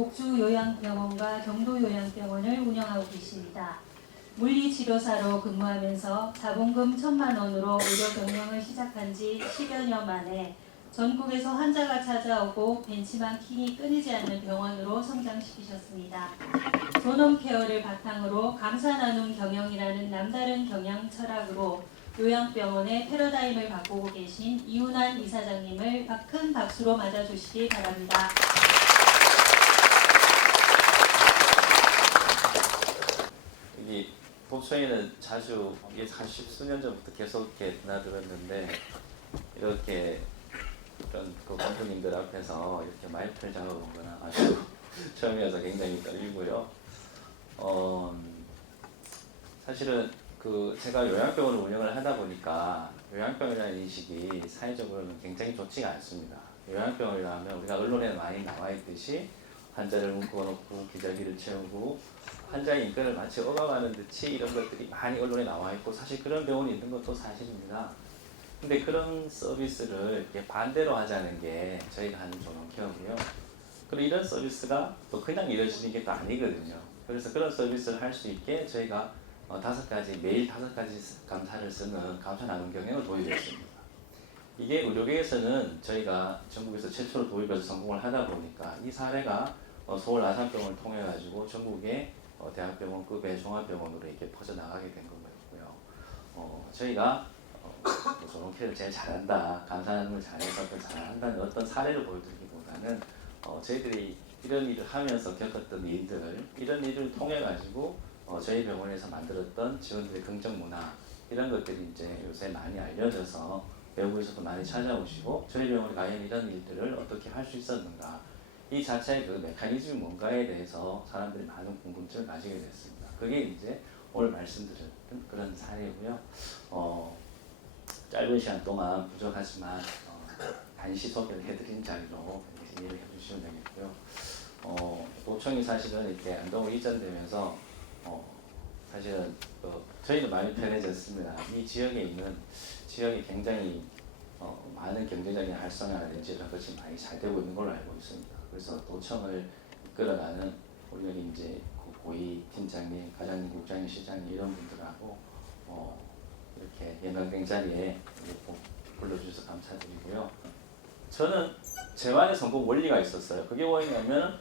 복주요양병원과 경도요양병원을 운영하고 계십니다. 물리치료사로 근무하면서 자본금 1,000만 원으로 의료 경영을 시작한 지 10여 년 만에 전국에서 환자가 찾아오고 벤치마킹이 끊이지 않는 병원으로 성장시키셨습니다. 존엄케어를 바탕으로 감사 나눔 경영이라는 남다른 경영 철학으로 요양병원의 패러다임을 바꾸고 계신 이훈환 이사장님을 큰 박수로 맞아주시기 바랍니다. 여기 도청에는 자주 이게 한 십수년 전부터 계속 이렇게 드나들었는데 이렇게 어떤 그 공부님들 앞에서 이렇게 마이크를 잡아본 거나 아주 처음이어서 굉장히 떨리고요. 사실은 그 제가 요양병원을 운영을 하다 보니까 요양병이라는 인식이 사회적으로는 굉장히 좋지가 않습니다. 요양병원이라 하면 우리가 언론에 많이 나와 있듯이 환자를 묶어놓고 기저귀를 채우고 환자의 인권을 마치 억압하는 듯이 이런 것들이 많이 언론에 나와 있고 사실 그런 병원이 있는 것도 사실입니다. 근데 그런 서비스를 이렇게 반대로 하자는 게 저희가 하는 존엄케어고요. 그리고 이런 서비스가 또 그냥 이루어지는 게 또 아니거든요. 그래서 그런 서비스를 할 수 있게 저희가 매일 5가지 감사를 쓰는 감사 나눔 경영을 도입했습니다. 이게 의료계에서는 저희가 전국에서 최초로 도입해서 성공을 하다 보니까 이 사례가 서울 아산병원을 통해 가지고 전국의 대학병원급의 종합병원으로 이렇게 퍼져나가게 된 거고요. 저희가 존엄케어를 제일 잘한다, 감사 나눔을 잘해서 더 잘한다는 어떤 사례를 보여드리기보다는 저희들이 이런 일을 하면서 겪었던 일들, 이런 일을 통해 가지고 저희 병원에서 만들었던 직원들의 긍정 문화 이런 것들이 이제 요새 많이 알려져서 외국에서도 많이 찾아오시고 저희 병원이 과연 이런 일들을 어떻게 할 수 있었는가 이 자체의 그 메커니즘이 뭔가에 대해서 사람들이 많은 궁금증을 가지게 됐습니다. 그게 이제 오늘 말씀드렸던 그런 사례고요. 짧은 시간 동안 부족하지만 간시 소개를 해드린 자리로 이해를 해주시면 되겠고요. 도청이 사실은 이렇게 안동으로 이전되면서 사실은 저희는 많이 편해졌습니다. 이 지역이 굉장히 많은 경제적인 활성화라든지 이런 것이 많이 잘 되고 있는 걸로 알고 있습니다. 그래서 도청을 이끌어가는 우리 여기 이제 고위 팀장님, 과장님, 국장님, 시장님 이런 분들하고 이렇게 연강된 자리에 불러주셔서 감사드리고요. 저는 제만의 성공 원리가 있었어요. 그게 뭐냐면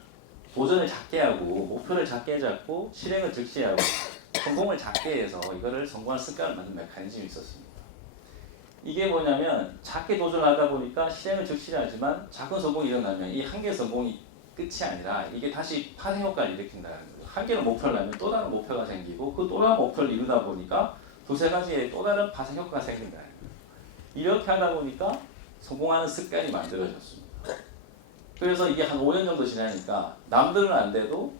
도전을 작게 하고 목표를 작게 잡고 실행을 즉시 하고 성공을 작게 해서 이거를 성공한 습관을 만든 메커니즘이 있었습니다. 이게 뭐냐면 작게 도전하다 보니까 실행을 즉시 하지만 작은 성공이 일어나면 이 한 개 성공이 끝이 아니라 이게 다시 파생 효과를 일으킨다는 거예요. 한 개를 목표를 하면 또 다른 목표가 생기고 그 또 다른 목표를 이루다 보니까 두세 가지의 또 다른 파생 효과가 생긴다는 거예요. 이렇게 하다 보니까 성공하는 습관이 만들어졌습니다. 그래서 이게 한 5년 정도 지나니까 남들은 안 돼도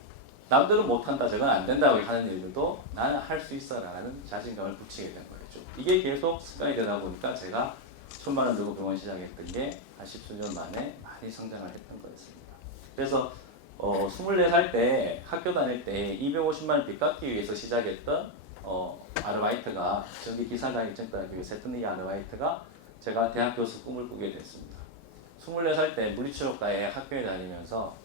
남들은 못한다 저건 안 된다고 하는 일들도 나는 할 수 있어 라는 자신감을 붙이게 된 거죠. 이게 계속 습관이 되다 보니까 제가 1,000만 원 들고 병원 시작했던 게 한 10수년 만에 많이 성장을 했던 거였습니다. 그래서 24살 때 학교 다닐 때 250만 원 빚 갚기 위해서 시작했던 아르바이트가 전기 기사 자격증 따기 위해서 했던 이 아르바이트가 제가 대학 교수 꿈을 꾸게 됐습니다. 24살 때 물리치료과에 학교에 다니면서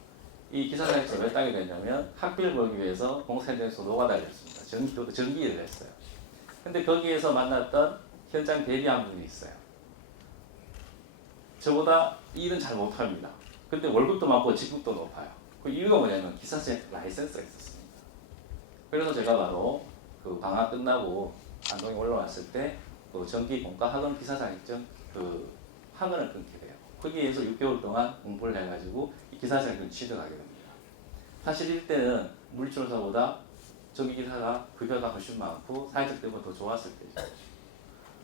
이 기사 자격증을 왜 따게 됐냐면 학비를 벌기 위해서 공사현장에서 노가다녔습니다. 전기 일을 했어요. 근데 거기에서 만났던 현장 대리한 분이 있어요. 저보다 일은 잘 못합니다. 근데 월급도 많고 직급도 높아요. 그 이유가 뭐냐면 기사세 라이센스가 있었습니다. 그래서 제가 바로 그 방학 끝나고 안동에 올라왔을 때 그 전기 공과 학원 기사 자격증 그 학원을 끊게 돼요. 거기에서 6개월 동안 공부를 해가지고 이 기사 자격증을 취득하게 됩니다. 사실 이때는 물리치료사보다 전기기사가 급여가 훨씬 많고 사회적 대우가 더 좋았을 때죠.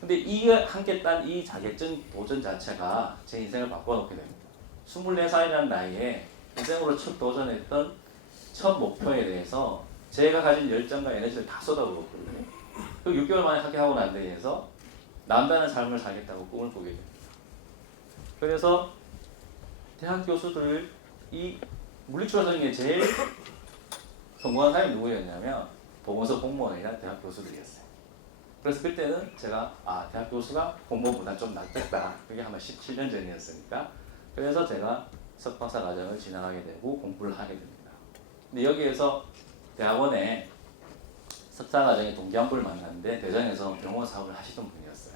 근데 이 함께 딴 이 자격증 도전 자체가 제 인생을 바꿔놓게 됩니다. 24살이라는 나이에 인생으로 첫 도전했던 첫 목표에 대해서 제가 가진 열정과 에너지를 다 쏟아부었거든요. 그 6개월 만에 합격하고 난 데에서 남다른 삶을 살겠다고 꿈을 꾸게 됩니다. 그래서 대학 교수들 이 물리치료사 중에 제일 성공한 사람이 누구였냐면 보건소 공무원이나 대학 교수들이었어요. 그래서 그때는 제가 대학 교수가 공무원보다 좀 낫겠다. 그게 아마 17년 전이었으니까. 그래서 제가 석박사 과정을 진학하게 되고 공부를 하게 됩니다. 근데 여기에서 대학원에 석사과정에 동기 한 분을 만났는데 대전에서 병원 사업을 하시던 분이었어요.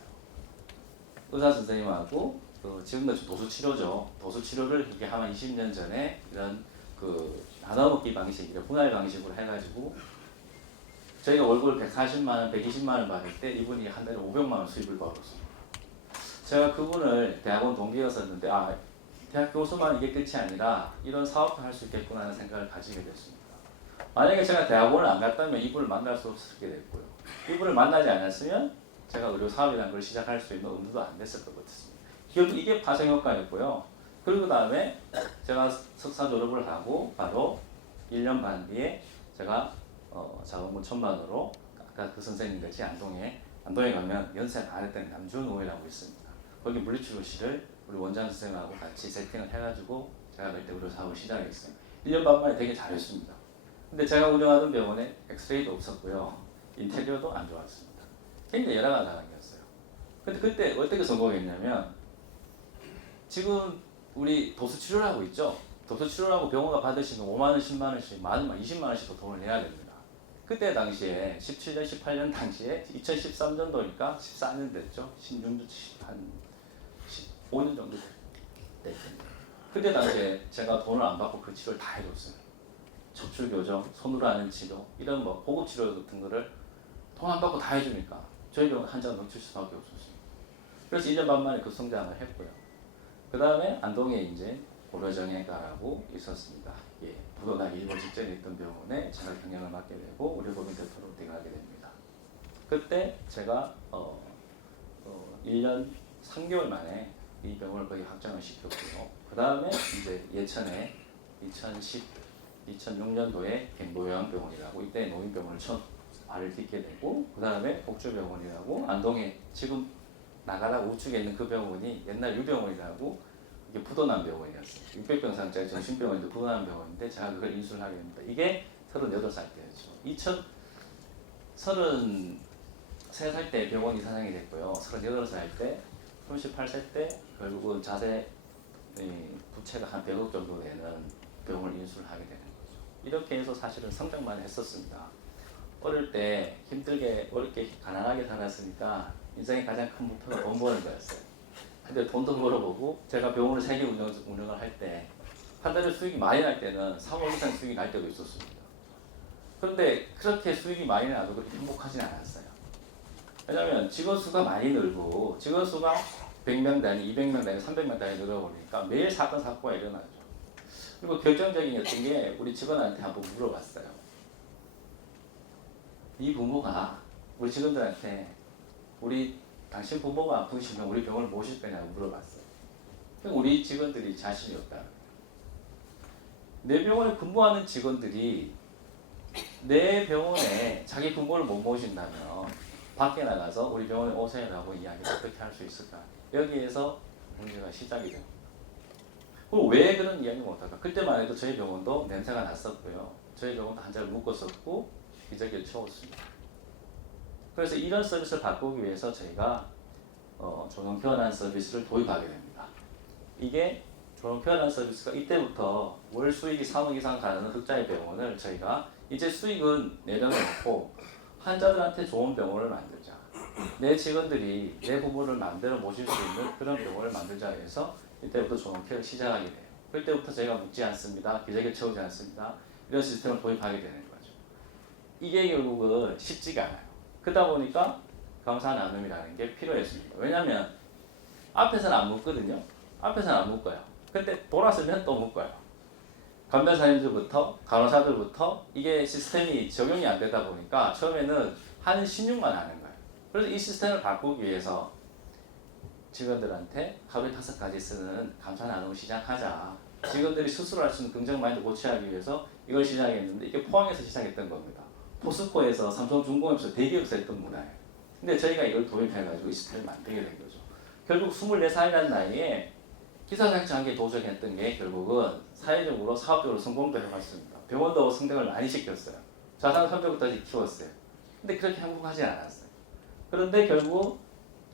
의사 선생님하고 지금도 도수 치료죠. 도수 치료를 이게 한 20년 전에 이런 나눠 먹기 방식, 분할 방식으로 해가지고 저희가 월급을 140만 원, 120만 원 받을 때 이분이 한 달에 500만 원 수입을 벌었습니다. 제가 그분을 대학원 동기였었는데 대학 교수만 이게 끝이 아니라 이런 사업도 할 수 있겠구나 하는 생각을 가지게 됐습니다. 만약에 제가 대학원을 안 갔다면 이분을 만날 수 없게 됐고요. 이분을 만나지 않았으면 제가 의료 사업이라는 걸 시작할 수 있는 엄두도 안 됐을 것 같습니다. 결국 이게 파생효과였고요. 그리고 다음에 제가 석사 졸업을 하고 바로 1년 반 뒤에 제가 자본금 1,000만 원으로 아까 그 선생님 같이 안동에 가면 연세 안 했던 남주노회라고 있습니다. 거기 물리치료실을 우리 원장 선생님하고 같이 세팅을 해가지고 제가 그때 의료 사업을 시작했어요. 1년 반 만에 되게 잘했습니다. 근데 제가 운영하던 병원에 엑스레이도 없었고요. 인테리어도 안 좋았습니다. 굉장히 열악한 상황이었어요. 근데 그때 어떻게 성공했냐면 지금 우리 도수 치료를 하고 있죠. 도수 치료를 하고 병원가 받으시면 5만 원, 10만 원씩, 많으면 20만 원씩 더 돈을 내야 됩니다. 그때 당시에 17년, 18년 당시에 2013년도니까 14년 됐죠. 16년, 한 15년 정도 됐습니다. 그때 당시에 제가 돈을 안 받고 그 치료를 다 해줬어요. 척추 교정, 손으로 하는 치료, 이런 보급 치료 같은 거를 돈 안 받고 다 해주니까 저희 병원 한자가 넘칠 수밖에 없었습니다. 그래서 1년 반 만에 급성장을 했고요. 그 다음에 안동에 이제 고려정형외과라고 있었습니다. 부도나 일본 직전에 있던 병원에 제가 경영을 맡게 되고 의료법인 대표로 되게 됩니다. 그때 제가 1년 3개월 만에 이 병원을 거의 확장을 시켰고요. 그 다음에 이제 예천에 2006년도에 노영병원이라고 이때 노인병원을 처음 발을 딛게 되고 그 다음에 복주병원이라고 안동에 지금 나가다가 우측에 있는 그 병원이 옛날 유병원이라고 이게 부도난 병원이었어요. 600병상짜리 정신병원인데 부도난 병원인데 제가 그걸 인수를 하게 됩니다. 이게 38살 때였죠. 33살 때 병원 이사장이 됐고요. 38살 때, 38세 때 결국은 자재 부채가 한 100억 정도 되는 병원을 인수를 하게 되는 거죠. 이렇게 해서 사실은 성장만 했었습니다. 어릴 때 힘들게 어렵게 가난하게 살았으니까 인생의 가장 큰 목표가 돈 버는 거였어요. 근데 돈도 벌어보고 제가 병원을 3개 운영을 할 때 한 달에 수익이 많이 날 때는 3억 이상 수익이 날 때도 있었습니다. 그런데 그렇게 수익이 많이 나도 그렇게 행복하진 않았어요. 왜냐하면 직원 수가 많이 늘고 직원 수가 100명 단위, 200명 단위, 300명 단위 늘어버리니까 매일 사건이 일어나죠. 그리고 결정적인 어떤 게 우리 직원한테 한번 물어봤어요. 이 부모가 우리 직원들한테 당신 부모가 아프시면 우리 병원을 모실 거냐고 물어봤어요. 우리 직원들이 자신이 없다. 내 병원에 근무하는 직원들이 내 병원에 자기 부모를 못 모신다면 밖에 나가서 우리 병원에 오세요라고 이야기를 어떻게 할 수 있을까? 여기에서 문제가 시작이 됩니다. 그리고 왜 그런 이야기를 못할까? 그때만 해도 저희 병원도 냄새가 났었고요. 저희 병원도 환자를 묶었었고 기저귀를 채웠습니다. 그래서 이런 서비스를 바꾸기 위해서 저희가 조농편환 서비스를 도입하게 됩니다. 이게 조농편환 서비스가 이때부터 월 수익이 3억 이상 가는 흑자의 병원을 저희가 이제 수익은 내려놓고 환자들한테 좋은 병원을 만들자. 내 직원들이 내 부모를 마음대로 모실 수 있는 그런 병원을 만들자 해서 이때부터 조농케어를 시작하게 돼요. 그때부터 저희가 묻지 않습니다. 기저귀를 채우지 않습니다. 이런 시스템을 도입하게 되는 거죠. 이게 결국은 쉽지가 않아요. 그러다 보니까 감사 나눔이라는 게 필요했습니다. 왜냐하면 앞에서는 안 묻거든요. 앞에서는 안 묻고요. 근데 돌아서면 또 묻고요. 간병사님들부터 간호사들부터 이게 시스템이 적용이 안 되다 보니까 처음에는 한 16만 하는 거예요. 그래서 이 시스템을 바꾸기 위해서 직원들한테 하루에 5가지 쓰는 감사 나눔을 시작하자. 직원들이 스스로 할 수 있는 긍정 마인드 고취하기 위해서 이걸 시작했는데 이게 포항에서 시작했던 겁니다. 포스코에서 삼성중공업에서 대기업에서 했던 문화예요. 근데 저희가 이걸 도입해가지고 이 시스템을 만들게 된 거죠. 결국 24살이라는 나이에 기사장치한게 도전했던 게 결국은 사회적으로 사업적으로 성공도 해봤습니다. 병원도 성장을 많이 시켰어요. 자산 300억까지 키웠어요. 근데 그렇게 행복하지 않았어요. 그런데 결국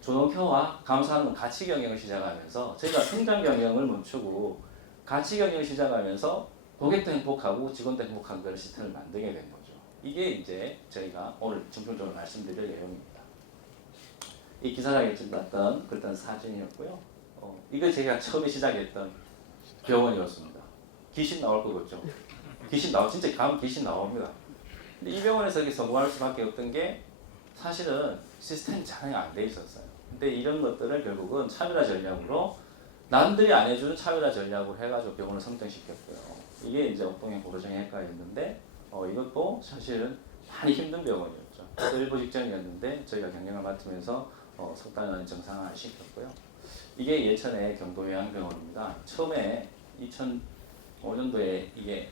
조농케어와 감사하는 가치 경영을 시작하면서 저희가 성장 경영을 멈추고 가치 경영을 시작하면서 고객도 행복하고 직원도 행복한 그런 시스템을 만들게 된 거죠. 이게 이제 저희가 오늘 중점적으로 말씀드릴 내용입니다. 이 기사장에 찍었던 그런 사진이었고요. 이거 제가 처음에 시작했던 병원이었습니다. 귀신 나올 것 같죠? 귀신 진짜 가면 귀신 나옵니다. 근데 이 병원에서 이렇게 성공할 수밖에 없던 게 사실은 시스템이 잘 안 돼 있었어요. 근데 이런 것들을 결국은 차별화 전략으로 남들이 안 해주는 차별화 전략으로 해가지고 병원을 성장시켰고요. 이게 이제 옥동의 고려정형외과였는데 이것도 사실은 많이 힘든 병원이었죠. 일부 직전이었는데 저희가 경영을 맡으면서 석 달을 정상화를 시켰고요. 이게 예천의 경도요양병원입니다. 처음에 2005년도에 이게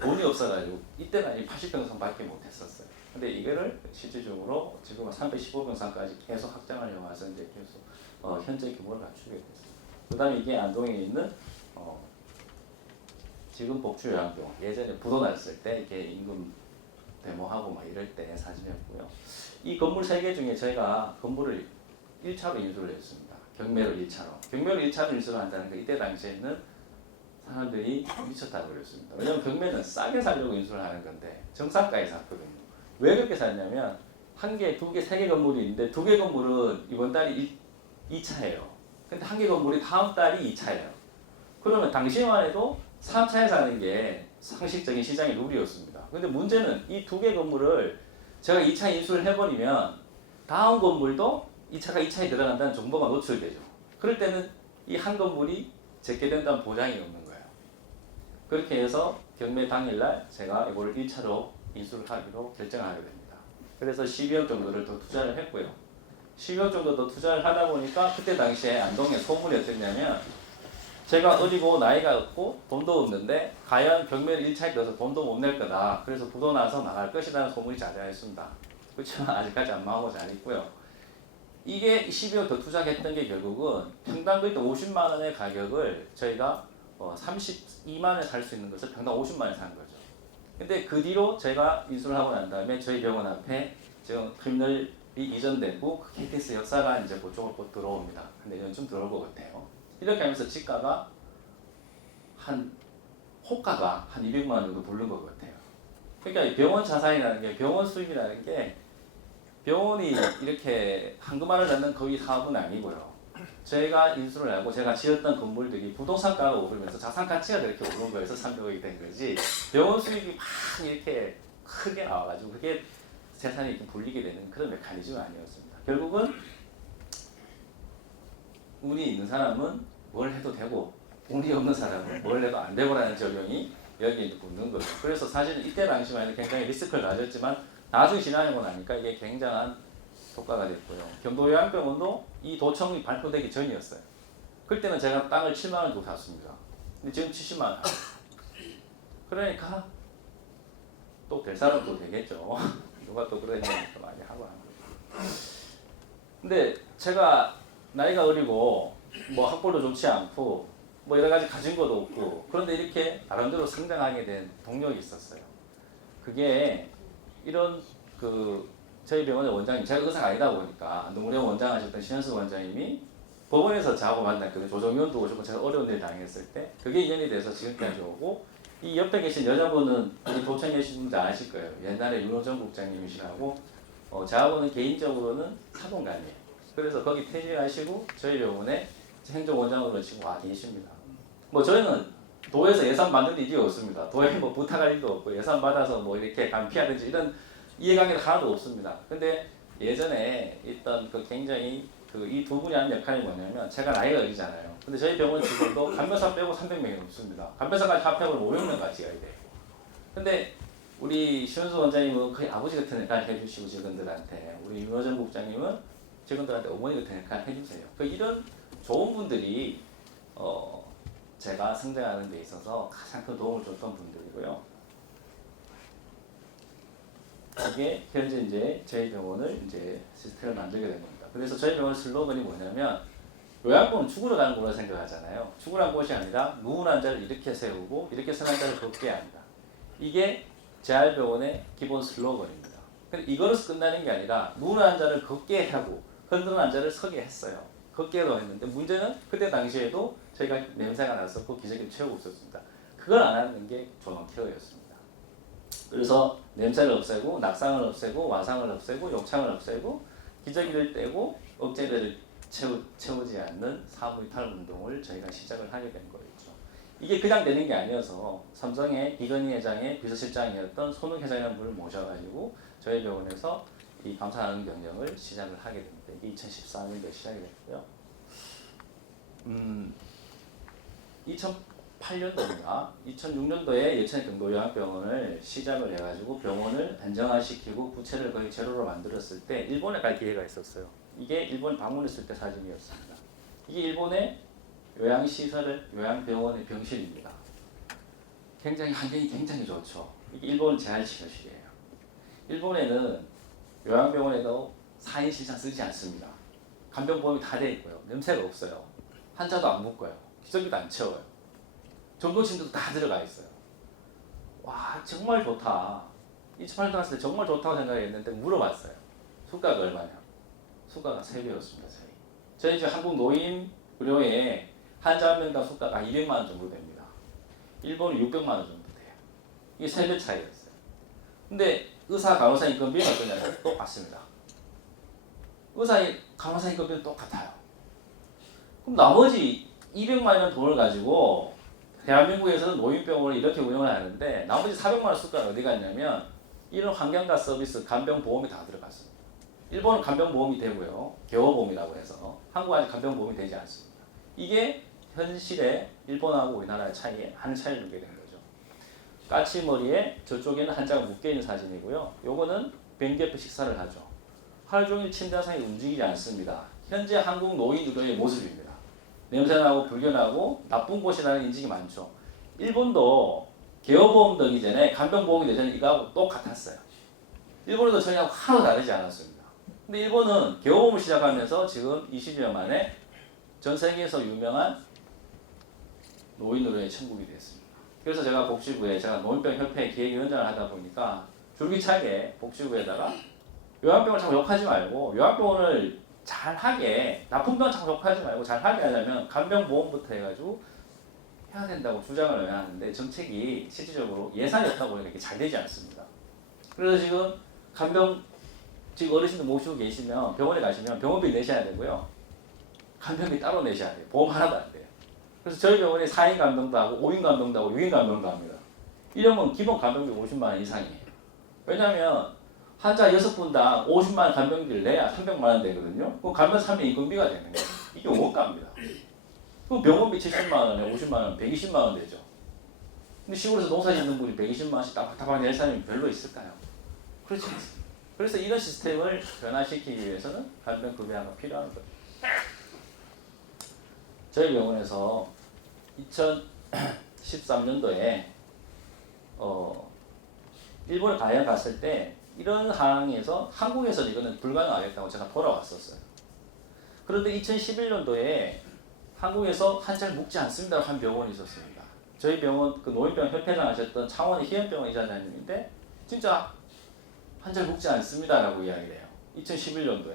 돈이 없어가지고 이때는 80병상밖에 못했었어요. 근데 이거를 실질적으로 지금은 315병상까지 계속 확장하려고 해서 이제 계속 현재 규모를 갖추게 됐어요. 그다음에 이게 안동에 있는 지금 복주요양병원. 예전에 부도 났을 때 이렇게 임금 데모하고 막 이럴 때 사진이었고요. 이 건물 3개 중에 저희가 건물을 1차로 인수를 했습니다. 경매로 1차로. 경매로 1차로 인수를 한다는 게 이때 당시에는 사람들이 미쳤다고 그랬습니다. 왜냐하면 경매는 싸게 살려고 인수를 하는 건데 정상가에 샀거든요. 왜 그렇게 샀냐면 한 개, 두 개, 세 개 건물이 있는데 두 개 건물은 이번 달이 2차예요. 근데 한 개 건물이 다음 달이 2차예요. 그러면 당시만 해도 3차에 사는 게 상식적인 시장의 룰이었습니다. 근데 문제는 이 두 개 건물을 제가 2차 인수를 해버리면 다음 건물도 2차가 2차에 들어간다는 정보가 노출되죠. 그럴 때는 이 한 건물이 제게 된다는 보장이 없는 거예요. 그렇게 해서 경매 당일날 제가 이걸 1차로 인수를 하기로 결정하게 됩니다. 그래서 12억 정도를 더 투자를 했고요. 12억 정도 더 투자를 하다 보니까 그때 당시에 안동에 소문이 어땠냐면 제가 어리고 나이가 없고 돈도 없는데 과연 경매를 1차에 넣어서 돈도 못 낼 거다. 그래서 부도 나서 나갈 것이라는 소문이 자자했습니다. 그렇지만 아직까지 안 망하고 잘 있고요. 이게 12억 더 투자했던 게 결국은 평당 그때 50만 원의 가격을 저희가 32만 원에 살 수 있는 것을 평당 50만 원에 산 거죠. 근데 그 뒤로 제가 인수를 하고 난 다음에 저희 병원 앞에 지금 터미널이 이전되고 그 KTX 역사가 이제 그쪽으로 곧 들어옵니다. 근데 내년쯤 들어올 것 같아요. 이렇게 하면서 지가가 호가가 한 200만 원 정도 부른 것 같아요. 그러니까 병원 자산이라는 게 병원 수입이라는 게 병원이 이렇게 한금알을 낳는 거의 사업은 아니고요. 제가 인수를 하고 제가 지었던 건물들이 부동산가가 오르면서 자산 가치가 그렇게 오른 거에서 300억이 된 거지 병원 수익이 막 이렇게 크게 나와가지고 그게 재산이 이렇게 불리게 되는 그런 메커니즘은 아니었습니다. 결국은 운이 있는 사람은 뭘 해도 되고 운이 없는 사람은 뭘 해도 안 되고라는 적용이 여기에 붙는 거죠. 그래서 사실은 이때 당시만 해도 굉장히 리스크를 가졌지만 나중에 지나고 나니까 이게 굉장한 효과가 됐고요. 경도요양병원도 이 도청이 발표되기 전이었어요. 그때는 제가 땅을 7만 원 주고 샀습니다. 근데 지금 70만 원. 그러니까 또 될 사람도 되겠죠. 누가 또 그런 얘기를 많이 하고 하는 거죠. 근데 제가 나이가 어리고 뭐 학벌도 좋지 않고 뭐 여러 가지 가진 것도 없고 그런데 이렇게 나름대로 성장하게 된 동력이 있었어요. 그게 이런 저희 병원의 원장님, 제가 의사가 아니다 보니까 노무현 원장 하셨던 신현수 원장님이 법원에서 저하고 만났거든요. 조정위원도 오시고 제가 어려운 일 당했을 때 그게 인연이 돼서 지금까지 오고 이 옆에 계신 여자분은 우리 도청에 계신 분들 아실 거예요. 옛날에 윤호정 국장님이시라고 저하고는 개인적으로는 사동감이에요. 그래서 거기 퇴직하시고 저희 병원에 행정원장으로 지금 와 계십니다. 뭐 저희는 도에서 예산 받는 일이 없습니다. 도에 뭐 부탁할 일도 없고 예산 받아서 뭐 이렇게 간피하든지 이런 이해관계는 하나도 없습니다. 근데 예전에 있던 굉장히 이 두 분이 하는 역할이 뭐냐면 제가 나이가 어리잖아요. 근데 저희 병원 직원도 간병사 빼고 300명이 넘습니다. 간병사까지 합해보면 500명 같이 가야 돼요. 근데 우리 신원수 원장님은 거의 아버지 같은 역할을 해주시고 직원들한테 우리 윤호정 국장님은 직원들한테 어머니 같은 역할을 해주세요. 이런 좋은 분들이 제가 성장하는 데 있어서 가장 큰 도움을 줬던 분들이고요. 이게 현재 이제 저희 병원을 이제 시스템을 만들게 된 겁니다. 그래서 저희 병원 슬로건이 뭐냐면 요양병은 죽으러 가는 곳으로 생각하잖아요. 죽으라는 곳이 아니라 누운 환자를 이렇게 세우고 이렇게 선 환자를 걷게 합니다. 이게 재활병원의 기본 슬로건입니다. 근데 이거로서 끝나는 게 아니라 누운 환자를 걷게 하고 흔드는 환자를 서게 했어요. 걷게로 했는데 문제는 그때 당시에도 저희가 냄새가 났었고 기저귀를 채우고 있었습니다. 그걸 안 하는 게 조농케어였습니다. 그래서 냄새를 없애고 낙상을 없애고 와상을 없애고 욕창을 없애고 기저귀를 떼고 억제를 채우지 않는 사무이탈 운동을 저희가 시작을 하게 된 거였죠. 이게 그냥 되는 게 아니어서 삼성의 이건희 회장의 비서실장이었던 손욱 회장이라는 분을 모셔가지고 저희 병원에서 이 감사하는 경영을 시작을 하게 됩니다. 이게 2014년도에 시작이 됐고요. 2008년도인가 2006년도에 예천의 경도요양병원을 시작을 해가지고 병원을 안정화시키고 부채를 거의 제로로 만들었을 때 일본에 갈 기회가 있었어요. 이게 일본 방문했을 때 사진이었습니다. 이게 일본의 요양병원의 병실입니다. 굉장히 환경이 굉장히 좋죠. 이게 일본 재활치료실이에요. 일본에는 요양병원에도 4인 실장 쓰지 않습니다. 간병보험이 다 돼 있고요. 냄새가 없어요. 환자도 안 묶어요. 기저귀도 안 채워요. 전도진도 다 들어가 있어요. 와 정말 좋다. 2008년 왔을 때 정말 좋다고 생각했는데 물어봤어요. 수가가 얼마냐? 수가가 3배였습니다. 저희 지금 한국 노인 의료에 환자 한 명당 수가가 200만 원 정도 됩니다. 일본은 600만 원 정도 돼요. 이게 3배 차이였어요. 근데 의사, 간호사 인건비는 어떠냐면 똑같습니다. 의사, 간호사 인건비는 똑같아요. 그럼 나머지 200만 원 돈을 가지고 대한민국에서는 노인병원을 이렇게 운영을 하는데 나머지 400만 원 수가가 어디 갔냐면 이런 환경과 서비스, 간병보험이 다 들어갔습니다. 일본은 간병보험이 되고요. 개호보험이라고 해서 한국은 아직 간병보험이 되지 않습니다. 이게 현실의 일본하고 우리나라의 차이에 한 차이를 두게 된 거죠. 까치머리에 저쪽에는 한자가 묶여있는 사진이고요. 요거는 변기 옆에 식사를 하죠. 하루 종일 침대상에 움직이지 않습니다. 현재 한국 노인 의료의 모습입니다. 냄새나고 불겨나고 나쁜 곳이라는 인식이 많죠. 일본도 개호보험 되기 전에 간병보험이 되기 전에 이거하고 똑같았어요. 일본도 저희하고 하나도 다르지 않았습니다. 근데 일본은 개호보험을 시작하면서 지금 20년 만에 전 세계에서 유명한 노인 의료의 천국이 됐습니다. 그래서 제가 복지부에 제가 노인병협회 기획위원장을 하다 보니까 줄기차게 복지부에다가 요양병을 자꾸 욕하지 말고 요양병원을 잘하게 나쁜 병 자꾸 욕하지 말고 잘하게 하려면 간병보험부터 해가지고 해야 된다고 주장을 해야 하는데 정책이 실질적으로 예산이 없다 보니까 이게 잘 되지 않습니다. 그래서 지금 지금 어르신들 모시고 계시면 병원에 가시면 병원비 내셔야 되고요. 간병비 따로 내셔야 돼요. 보험 하나도 안 돼요. 그래서 저희 병원에 4인 간병도 하고 5인 간병도 하고 6인 간병도 합니다. 이러면 기본 간병비 50만 원 이상이에요. 왜냐하면 환자 6분당 50만 원 간병비를 내야 300만 원 되거든요. 그럼 간병 3명 인건비가 되는 거예요. 이게 원가입니다. 그럼 병원비 70만 원에 50만 원, 120만 원 되죠. 근데 시골에서 농사 짓는 분이 120만 원씩 따박따박 낼 사람이 별로 있을까요? 그렇지 않습니다. 그래서 이런 시스템을 변화시키기 위해서는 간병 급여가 필요한 거예요. 저희 병원에서 2013년도에 일본에 가야 갔을 때 이런 상황에서 한국에서 이거는 불가능하겠다고 제가 돌아왔었어요. 그런데 2011년도에 한국에서 환자를 묶지 않습니다 한 병원이 있었습니다. 저희 병원 그 노인병 협회장 하셨던 창원의 희연병원 이사장님인데 진짜 환자를 묶지 않습니다라고 이야기를 해요. 2011년도에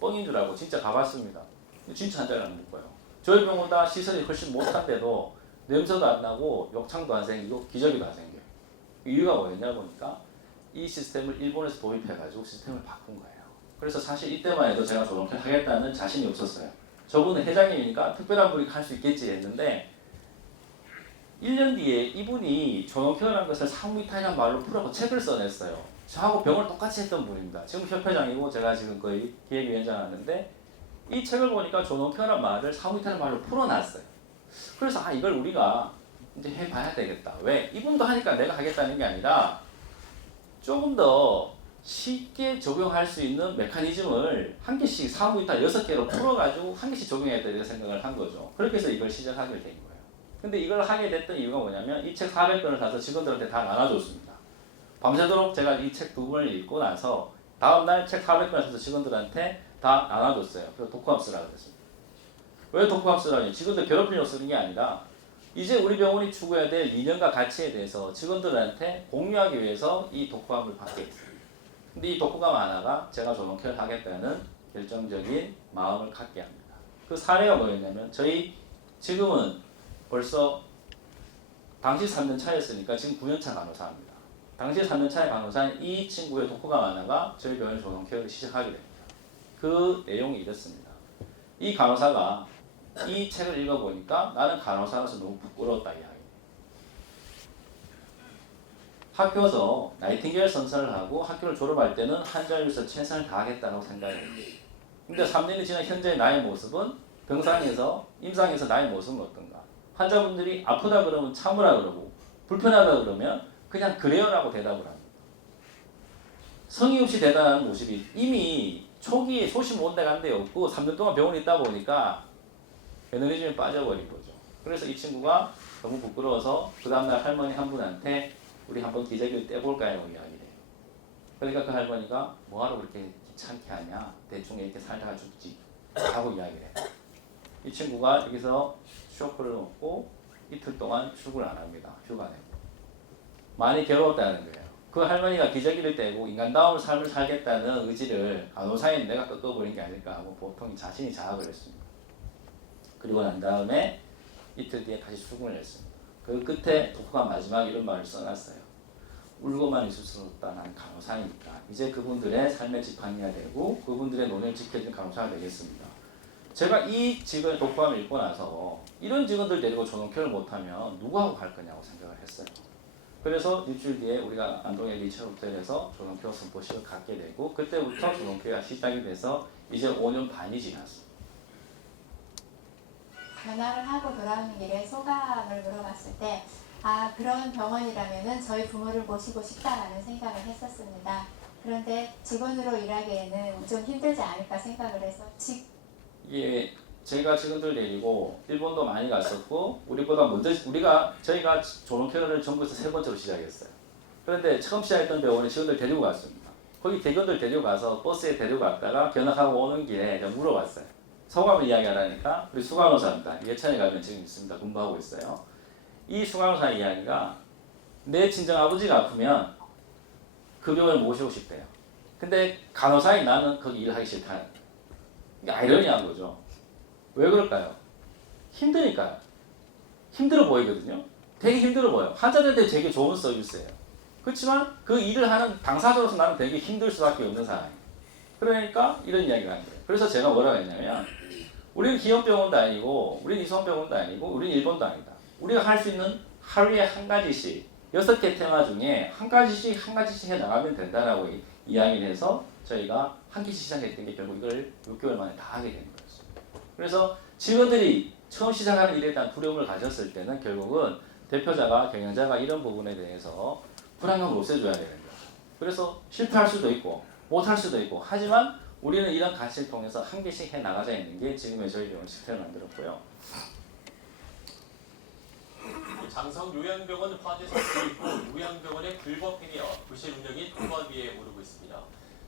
뻥인 줄 알고 진짜 가봤습니다. 진짜 환자를 안 묶어요. 저희 병원보다 시설이 훨씬 못한데도 냄새도 안 나고 욕창도 안 생기고 기저귀도 안 생겨요. 이유가 뭐였냐 보니까 이 시스템을 일본에서 도입해가지고 시스템을 바꾼 거예요. 그래서 사실 이때만 해도 제가 저렇게 하겠다는 자신이 없었어요. 저분은 회장님이니까 특별한 분이 할 수 있겠지 했는데 1년 뒤에 이분이 조농케어라는 것을 상무이탈이라는 말로 풀어서 책을 써냈어요. 저하고 병을 똑같이 했던 분입니다. 지금 협회장이고 제가 지금 거의 기획위원장 하는데 이 책을 보니까 조농케어라는 말을 상무이탈이라는 말로 풀어놨어요. 그래서 이걸 우리가 이제 해봐야 되겠다. 왜? 이분도 하니까 내가 하겠다는 게 아니라 조금 더 쉽게 적용할 수 있는 메커니즘을 한 개씩 사무이탈 6개로 풀어가지고 한 개씩 적용해야 되는 생각을 한 거죠. 그렇게 해서 이걸 시작하게 된 거예요. 근데 이걸 하게 됐던 이유가 뭐냐면 이 책 400권을 사서 직원들한테 다 나눠줬습니다. 밤새도록 제가 이 책 2권을 읽고 나서 다음날 책 400권을 사서 직원들한테 다 나눠줬어요. 그래서 독후감 쓰라고 그랬습니다. 왜 독후감 쓰라고? 직원들 괴롭히려고 쓰는 게 아니라 이제 우리 병원이 추구해야 될理念과 가치에 대해서 직원들한테 공유하기 위해서 이 독후감을 받게 했습니다. 근데 이 독후감 하나가 제가 조농케어를 하겠다는 결정적인 마음을 갖게 합니다. 그 사례가 뭐였냐면 저희 지금은 벌써 당시 3년 차였으니까 지금 9년 차 간호사입니다. 당시 3년 차의 간호사인 이 친구의 독후감 하나가 저희 병원 조동 케어를 시작하게 됩니다. 그 내용이 이렇습니다. 이 간호사가 이 책을 읽어보니까 나는 간호사로서 너무 부끄러웠다 이야기. 학교에서 나이팅게일 선서를 하고 학교를 졸업할 때는 환자를 위해서 최선을 다하겠다고 생각했는데 근데 3년이 지난 현재의 나의 모습은 병상에서 임상에서 나의 모습은 어떤가? 환자분들이 아프다 그러면 참으라 그러고 불편하다 그러면 그냥 그래요라고 대답을 합니다. 성의 없이 대답하는 모습이 이미 초기에 소심 온데간데 없고 3년 동안 병원에 있다 보니까 매너리즘에 빠져버린 거죠. 그래서 이 친구가 너무 부끄러워서 그 다음날 할머니 한 분한테 우리 한번 기저귀를 떼볼까요? 이야기를 해요. 그러니까 그 할머니가 뭐하러 그렇게 귀찮게 하냐? 대충 이렇게 살다가 죽지 하고 이야기를 해요. 이 친구가 여기서 쇼크를 먹고 이틀 동안 출근을 안 합니다. 휴가 내고. 많이 괴로웠다는 거예요. 그 할머니가 기저귀를 떼고 인간다운 삶을 살겠다는 의지를 간호사인 내가 꺾어버린 게 아닐까 하고 보통 자신이 자학을 했습니다. 그리고 난 다음에 이틀 뒤에 다시 출근을 했습니다. 그 끝에 독후감 마지막 이런 말을 써놨어요. 울고만 있을 수 없다. 나는 간호사니까. 이제 그분들의 삶의 지팡이가 되고 그분들의 논의를 지켜주는 간호사가 되겠습니다. 제가 이 직을 독후감을 읽고 나서 이런 직원들 데리고 조동케어를 못하면 누구하고 갈 거냐고 생각을 했어요. 그래서 일주일 뒤에 우리가 안동의 리처 호텔에서 조동케어 선포식을 갖게 되고 그때부터 조동케어가 시작이 돼서 이제 5년 반이 지났습니다. 변화를 하고 돌아오는 길에 소감을 물어봤을 때 그런 병원이라면은 저희 부모를 모시고 싶다라는 생각을 했었습니다. 그런데 직원으로 일하기에는 좀 힘들지 않을까 생각을 해서 이게 제가 직원들 데리고 일본도 많이 갔었고 우리보다 먼저 저희가 조동케어를 전국에서 3번째로 시작했어요. 그런데 처음 시작했던 병원에 직원들 데리고 갔습니다. 거기 대견들 데리고 가서 버스에 데리고 갔다가 견학하고 오는 길에 제가 물어봤어요. 소감을 이야기하라니까 우리 수간호사입니다. 예천에 가면 지금 있습니다. 공부하고 있어요. 이 수간호사 이야기가 내 친정아버지가 아프면 그 병원을 모시고 싶대요. 근데 간호사인 나는 거기 일하기 싫다는 이게 아이러니한 거죠. 왜 그럴까요? 힘드니까요. 힘들어 보이거든요. 되게 힘들어 보여요. 환자들한테 되게 좋은 서비스예요. 그렇지만 그 일을 하는 당사자로서 나는 되게 힘들 수밖에 없는 상황이에요. 그러니까 이런 이야기가 하는 거예요. 그래서 제가 뭐라고 했냐면 우리는 기업병원도 아니고 우리는 이성병원도 아니고 우리는 일본도 아니다. 우리가 할 수 있는 하루에 한 가지씩 6개 테마 중에 한 가지씩 해나가면 된다라고 이야기를 해서 저희가 한 개씩 시작했던 게 결국 이걸 6개월 만에 다 하게 된 거였습니다. 그래서 직원들이 처음 시작하는 일에 대한 두려움을 가졌을 때는 결국은 대표자가 경영자가 이런 부분에 대해서 불안감을 없애줘야 되는 거죠. 그래서 실패할 수도 있고 못할 수도 있고 하지만 우리는 이런 가치를 통해서 한 개씩 해나가자 있는 게 지금의 저희 병원 시스템을 만들었고요. 장성 요양병원 화재 사건이 있고 요양병원의 불법 행위와 부실 운영이 도마 위에 오르고 있습니다.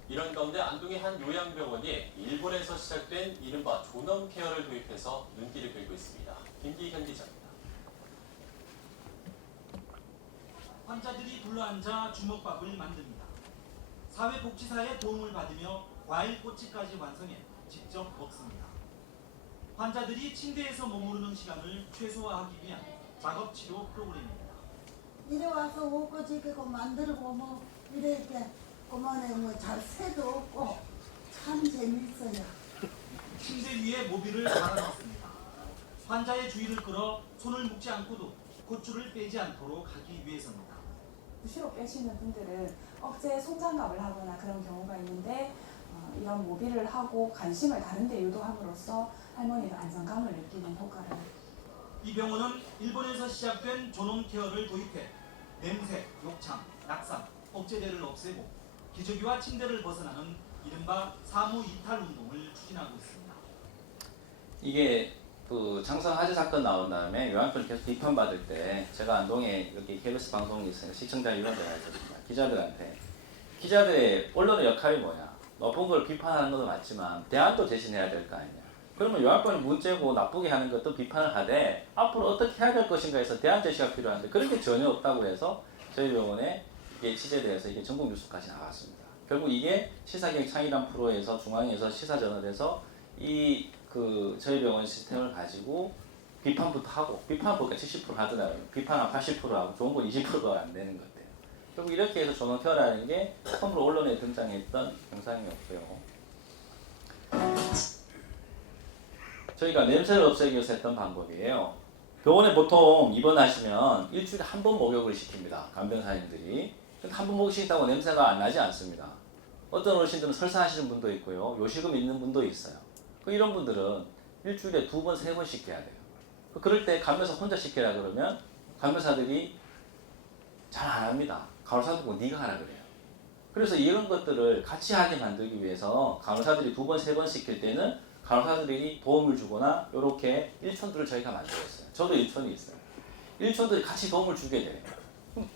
이런 가운데 안동의 한 요양병원이 일본에서 시작된 이른바 존엄케어를 도입해서 눈길을 끌고 있습니다. 김기현 기자입니다. 환자들이 둘러앉아 주먹밥을 만듭니다. 사회복지사의 도움을 받으며 과일꼬치까지 완성해 직접 먹습니다. 환자들이 침대에서 머무르는 시간을 최소화하기 위한 작업치료 프로그램입니다. 이래 와서 옷꽂이고 만들고 뭐 이렇게 그만에 뭐잘 새도 없고 참 재밌어요. 침대 위에 모비를 달아놓습니다. 환자의 주의를 끌어 손을 묶지 않고도 고추를 빼지 않도록 하기 위해서입니다. 부시로 빼시는 분들은 억제 손장갑을 하거나 그런 경우가 있는데 이런 모비를 하고 관심을 다른 데 유도함으로써 할머니가 안정감을 느끼는 효과를. 이 병원은 일본에서 시작된 존엄케어를 도입해 냄새, 욕창, 낙상, 억제제를 없애고 기저귀와 침대를 벗어나는 이른바 사무 이탈 운동을 추진하고 있습니다. 이게 그 장성 화재 사건 나온 다음에 요양병을 계속 비판받을 때 제가 안동에 여기 KBS 방송이 있으니까 시청자 위원회가 있었습니다. 기자들의 언론의 역할이 뭐냐? 높은 걸 비판하는 것도 맞지만 대안도 제시해야 될 거 아니냐? 그러면 요양병을 문제고 나쁘게 하는 것도 비판을 하되 앞으로 어떻게 해야 될 것인가 해서 대안 제시가 필요한데 그런 게 전혀 없다고 해서 저희 병원에 이게 취재돼서 이게 전국 뉴스까지 나왔습니다. 결국 이게 시사기획 창의란 프로에서 중앙에서 시사 전환돼서 저희 병원 시스템을 가지고 비판부터 하고 비판 보니까 70% 하더라고요. 비판은 80% 하고 좋은 건 20%가 안 되는 것 같아요. 결국 이렇게 해서 존엄 케어라는 게 처음으로 언론에 등장했던 영상이었고요. 저희가 냄새를 없애기 위해서 했던 방법이에요. 병원에 보통 입원하시면 일주일에 한 번 목욕을 시킵니다. 간병사님들이. 근데 한 번 목욕시킨다고 냄새가 안 나지 않습니다. 어떤 어르신들은 설사하시는 분도 있고요. 요실금 있는 분도 있어요. 이런 분들은 일주일에 2번, 3번 시켜야 돼요. 그럴 때 간병사 혼자 시키라 그러면 간병사들이 잘 안 합니다. 간호사도 꼭 네가 하라 그래요. 그래서 이런 것들을 같이 하게 만들기 위해서 간호사들이 2번, 3번 시킬 때는 간호사들이 도움을 주거나 이렇게 일촌들을 저희가 만들었어요. 저도 일촌이 있어요. 일촌들이 같이 도움을 주게 돼요.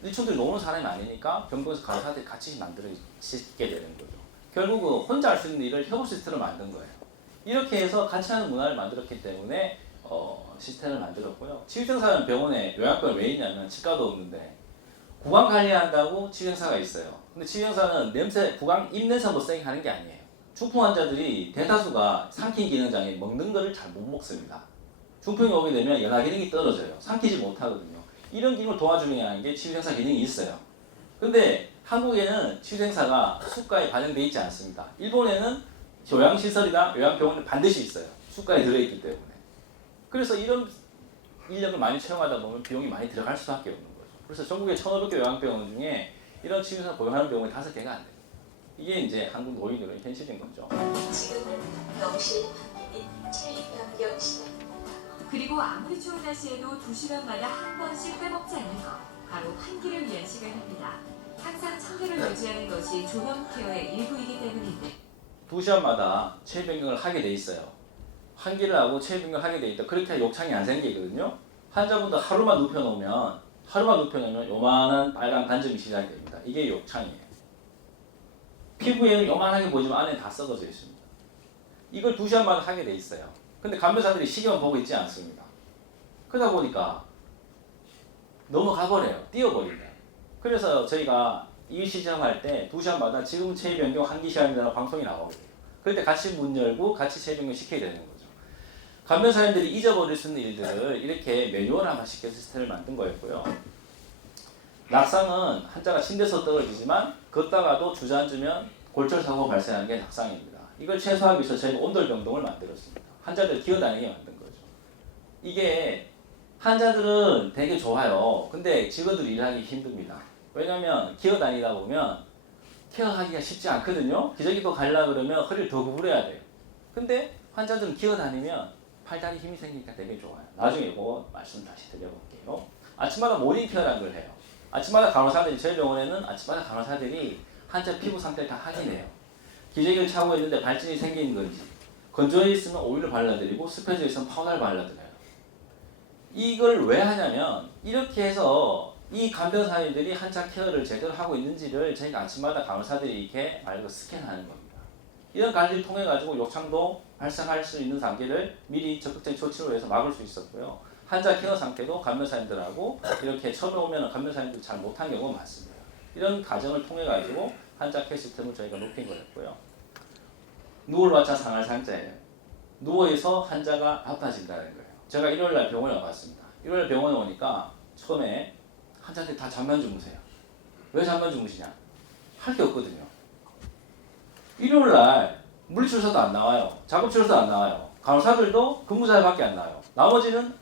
일촌들이 노는 사람이 아니니까 병동에서 간호사들이 같이 만들게 되는 거죠. 결국은 혼자 할 수 있는 일을 협업 시스템을 만든 거예요. 이렇게 해서 같이 하는 문화를 만들었기 때문에 시스템을 만들었고요. 치유생사는 병원에 요양병원 왜 있냐면 치과도 없는데 구강 관리한다고 치유생사가 있어요. 근데 치유생사는 냄새, 구강 입냄새 못 세게 하는 게 아니에요. 중풍 환자들이 대다수가 삼킨 기능장애 먹는 거를 잘 못 먹습니다. 중풍이 오게 되면 연화 기능이 떨어져요. 삼키지 못하거든요. 이런 기능을 도와주는 게 치유생사 기능이 있어요. 근데 한국에는 치유생사가 수가에 반영되어 있지 않습니다. 일본에는 요양시설이나 요양병원에 반드시 있어요. 수가에 들어있기 때문에. 그래서 이런 인력을 많이 채용하다 보면 비용이 많이 들어갈 수밖에 없는 거죠. 그래서 전국에 1,500개 요양병원 중에 이런 치유생사 고용하는 병원이 5개가 안 돼요. 이게 이제 한국 노인으로의 현실인 거죠. 지금은 영실 및 체입변경 시간입니다. 그리고 아무리 추운 날씨에도 2시간마다 한 번씩 빼먹지 않는 것, 바로 환기를 위한 시간입니다. 항상 청결을 유지하는 것이 존엄 케어의 일부이기 때문인데 2시간마다 체위 변경을 하게 돼 있어요. 환기를 하고 체위 변경을 하게 돼 있다. 그렇게 욕창이 안 생기거든요. 환자분들 하루만 눕혀놓으면 요만한 빨간 반점이 시작이 됩니다. 이게 욕창이에요. 피부에는 요만하게 보이지만 안에 다 썩어져 있습니다. 이걸 2시간마다 하게 돼 있어요. 근데 간병사들이 시계만 보고 있지 않습니다. 그러다 보니까 넘어가 버려요. 뛰어버린다. 그래서 저희가 이 시정할 때 2시간마다 지금 체위 변경 환기 시간이라는 방송이 나오거든요. 그럴 때 같이 문 열고 같이 체위 변경 시켜야 되는 거죠. 간병사님들이 잊어버릴 수 있는 일들을 이렇게 매뉴얼화만 시켜서 시스템을 만든 거였고요. 낙상은 환자가 침대에서 떨어지지만 걷다가도 주저앉으면 골절 사고가 발생하는 게 낙상입니다. 이걸 최소화하기 위해서 저희가 온돌 병동을 만들었습니다. 환자들 기어다니게 만든 거죠. 이게 환자들은 되게 좋아요. 근데 직원들이 일하기 힘듭니다. 왜냐면 기어다니다 보면 케어하기가 쉽지 않거든요. 기저귀도 가려고 그러면 허리를 더 구부려야 돼요. 근데 환자들은 기어다니면 팔다리 힘이 생기니까 되게 좋아요. 나중에 그거 말씀 다시 드려볼게요. 아침마다 모닝 케어라는 걸 해요. 아침마다 간호사들이, 저희 병원에는 아침마다 간호사들이 환자 피부 상태를 다 확인해요. 기저귀를 차고 있는데 발진이 생긴 건지, 건조해 있으면 오일을 발라드리고 습해져 있으면 파우더를 발라드려요. 이걸 왜 하냐면 이렇게 해서 이 간병사님들이 환자 케어를 제대로 하고 있는지를 저희가 아침마다 간호사들이 이렇게 말고 스캔하는 겁니다. 이런 관리를 통해 가지고 욕창도 발생할 수 있는 단계를 미리 적극적인 조치로 해서 막을 수 있었고요. 환자 케어 상태도 간병사님들하고 이렇게 처음에 오면 간병사님들이 잘 못한 경우가 많습니다. 이런 과정을 통해 가지고 환자 케어 시스템을 저희가 높인 거였고요. 누울마차 상할 상자예요. 누워있어 환자가 아파진다는 거예요. 제가 일요일날 병원에 와봤습니다. 일요일 병원에 오니까 처음에 환자들이 다 잠만 주무세요. 왜 잠만 주무시냐? 할 게 없거든요. 일요일날 물리치료사도 안 나와요. 작업치료사도 안 나와요. 간호사들도 근무자밖에 안 나와요. 나머지는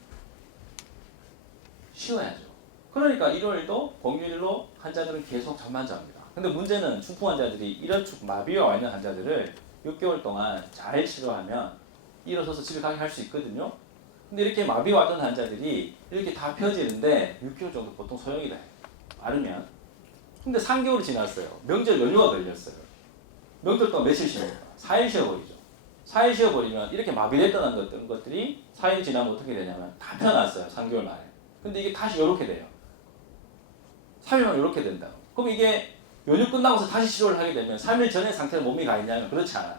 쉬어야죠. 그러니까 일요일도 공휴일로 환자들은 계속 잠만 잡니다. 근데 문제는 중풍 환자들이 이런 마비가 와 있는 환자들을 6개월 동안 잘 치료하면 일어서서 집에 가게 할 수 있거든요. 근데 이렇게 마비 왔던 환자들이 이렇게 다 펴지는데 6개월 정도 보통 소용이 돼요. 빠르면. 근데 3개월이 지났어요. 명절 연휴가 걸렸어요. 명절 동안 며칠 쉬니까 4일 쉬어버리죠. 4일 쉬어버리면 이렇게 마비됐던 것들이 4일 지나면 어떻게 되냐면 다 펴놨어요. 3개월 만에. 근데 이게 다시 이렇게 돼요. 3일만 이렇게 된다. 그럼 이게 연휴 끝나고서 다시 치료를 하게 되면 3일 전의 상태로 몸이 가 있냐면 그렇지 않아요.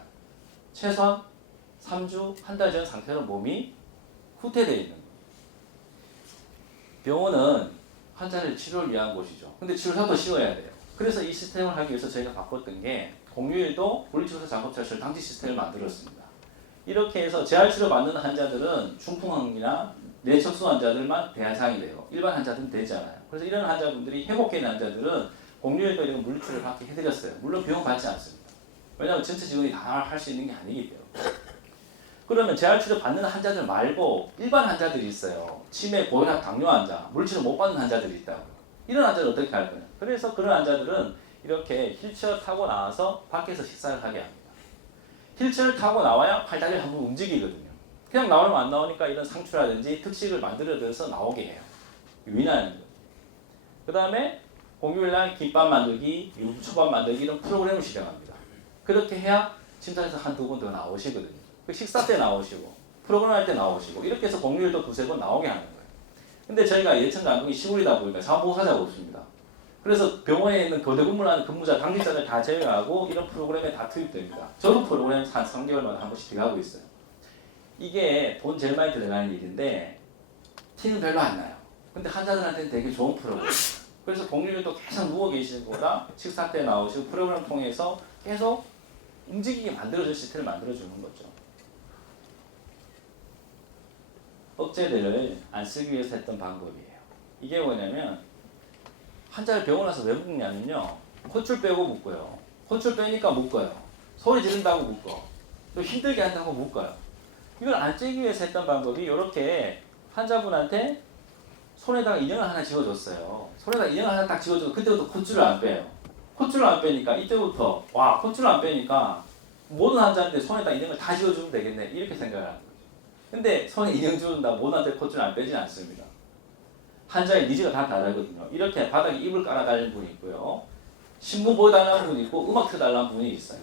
최소한 3주, 한 달 전 상태로 몸이 후퇴되어 있는 거예요. 병원은 환자를 치료를 위한 곳이죠. 근데 치료사도 쉬어야 돼요. 그래서 이 시스템을 하기 위해서 저희가 바꿨던 게 공휴일도 물리치료사 작업자실 방지 시스템을 만들었습니다. 이렇게 해서 재활치료 받는 환자들은 중풍이나 뇌척수 환자들만 대상이 돼요. 일반 환자들은 되지 않아요. 그래서 이런 환자분들이 회복된 환자들은 공유혈도 이런 물리치료를 받게 해드렸어요. 물론 비용 받지 않습니다. 왜냐하면 전체 직원이 다 할 수 있는 게 아니기 때문에. 그러면 재활치료 받는 환자들 말고 일반 환자들이 있어요. 치매, 고혈압, 당뇨 환자, 물리치료 못 받는 환자들이 있다고요. 이런 환자를 어떻게 할 거냐. 그래서 그런 환자들은 이렇게 휠체어 타고 나와서 밖에서 식사를 하게 합니다. 휠체어를 타고 나와야 팔다리를 한번 움직이거든요. 그냥 나오면 안 나오니까 이런 상추라든지 특식을 만들어서 나오게 해요. 유인하는 거예요. 그 다음에 공휴일날 김밥 만들기, 초밥 만들기 이런 프로그램을 시작합니다. 그렇게 해야 침상에서 한두 번 더 나오시거든요. 그 식사 때 나오시고 프로그램 할 때 나오시고 이렇게 해서 공휴일도 두세 번 나오게 하는 거예요. 근데 저희가 예천 감독이 시골이다 보니까 자원보호사자가 없습니다. 그래서 병원에 있는 교대 근무하는 근무자, 당직자들 다 제외하고 이런 프로그램에 다 투입됩니다. 저도 프로그램 한 3개월마다 한 번씩 들어가고 있어요. 이게 돈 제일 많이 들어가는 일인데 티는 별로 안 나요. 근데 환자들한테는 되게 좋은 프로그램이에요. 그래서 공휴일도 계속 누워 계시는 것보다 식사 때 나오시고 프로그램 통해서 계속 움직이게 만들어줄 시스템을 만들어주는 거죠. 억제대를 안 쓰기 위해서 했던 방법이에요. 이게 뭐냐면 환자를 병원 와서 왜 묶냐면요. 콧줄 빼고 묶어요. 콧줄 빼니까 묶어요. 소리 지른다고 묶어. 또 힘들게 한다고 묶어요. 이걸 안 찌기 위해서 했던 방법이 이렇게 환자분한테 손에다가 인형을 하나 지워줬어요. 손에다가 인형을 하나 딱 지워줘도 그때부터 콧줄을 안 빼요. 콧줄을 안 빼니까 이때부터 와 콧줄을 안 빼니까 모든 환자한테 손에다 인형을 다 지워주면 되겠네 이렇게 생각을 하는 거죠. 근데 손에 인형 지워준다고 모든 환자한테 콧줄을 안 빼지는 않습니다. 환자의 니즈가 다 다르거든요. 이렇게 바닥에 이불 깔아달라는 분이 있고요. 신문 보여달라는 분이 있고 음악 틀어달라는 분이 있어요.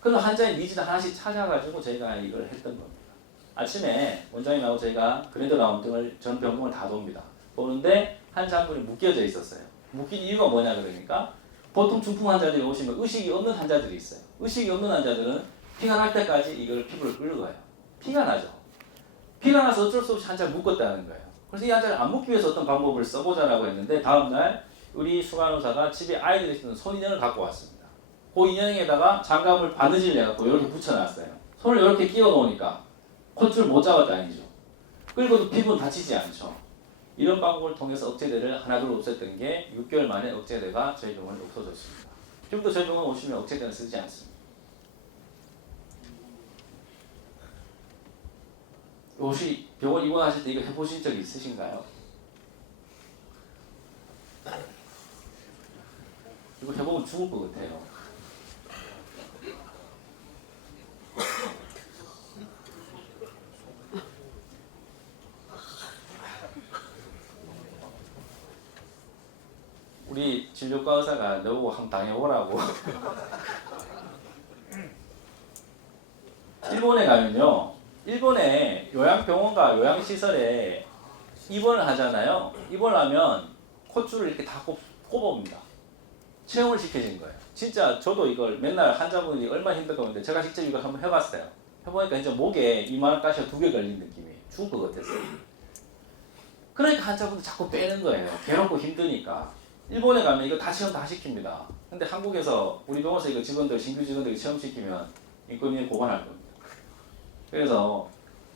그래서 환자의 니즈를 하나씩 찾아가지고 저희가 이걸 했던 겁니다. 아침에 원장님하고 저희가 그랜드 라운딩을 전 병동을 다 돕니다. 보는데 환자 한 분이 묶여져 있었어요. 묶인 이유가 뭐냐 그러니까 보통 중풍 환자들이 오시면 의식이 없는 환자들이 있어요. 의식이 없는 환자들은 피가 날 때까지 이걸 피부를 긁어요. 피가 나죠. 피가 나서 어쩔 수 없이 환자를 묶었다는 거예요. 그래서 이 환자를 안 묶기 위해서 어떤 방법을 써보자라고 했는데 다음날 우리 수간호사가 집에 아이들이 쓰는 손인형을 갖고 왔습니다. 그 인형에다가 장갑을 바느질 내갖고 이렇게 붙여놨어요. 손을 이렇게 끼워 놓으니까 콧줄 못 잡았다 아니죠. 긁어도 피부는 다치지 않죠. 이런 방법을 통해서 억제대를 하나둘 없앴던 게 6개월 만에 억제대가 저희 병원에 없어졌습니다. 지금도 저희 병원 오시면 억제대는 쓰지 않습니다. 혹시 병원 입원하실 때 이거 해보신 적 있으신가요? 이거 해보면 죽을 것 같아요. 우리 진료과 의사가 너보고 한번 당해보라고. 일본에 가면요. 일본의 요양병원과 요양시설에 입원을 하잖아요. 입원을 하면 콧줄을 이렇게 다 꼽아옵니다. 체험을 시켜진 거예요. 진짜 저도 이걸 맨날 환자분이 얼마나 힘들까 하는데 제가 직접 이걸 한번 해봤어요. 해보니까 진짜 목에 이만한 가시가 2개 걸린 느낌이에요. 죽을 것 같았어요. 그러니까 환자분들 자꾸 빼는 거예요. 괴롭고 힘드니까. 일본에 가면 이거 다 체험 다 시킵니다. 근데 한국에서 우리 병원에서 이거 직원들, 신규 직원들 체험시키면 인건비는 고발할 겁니다. 그래서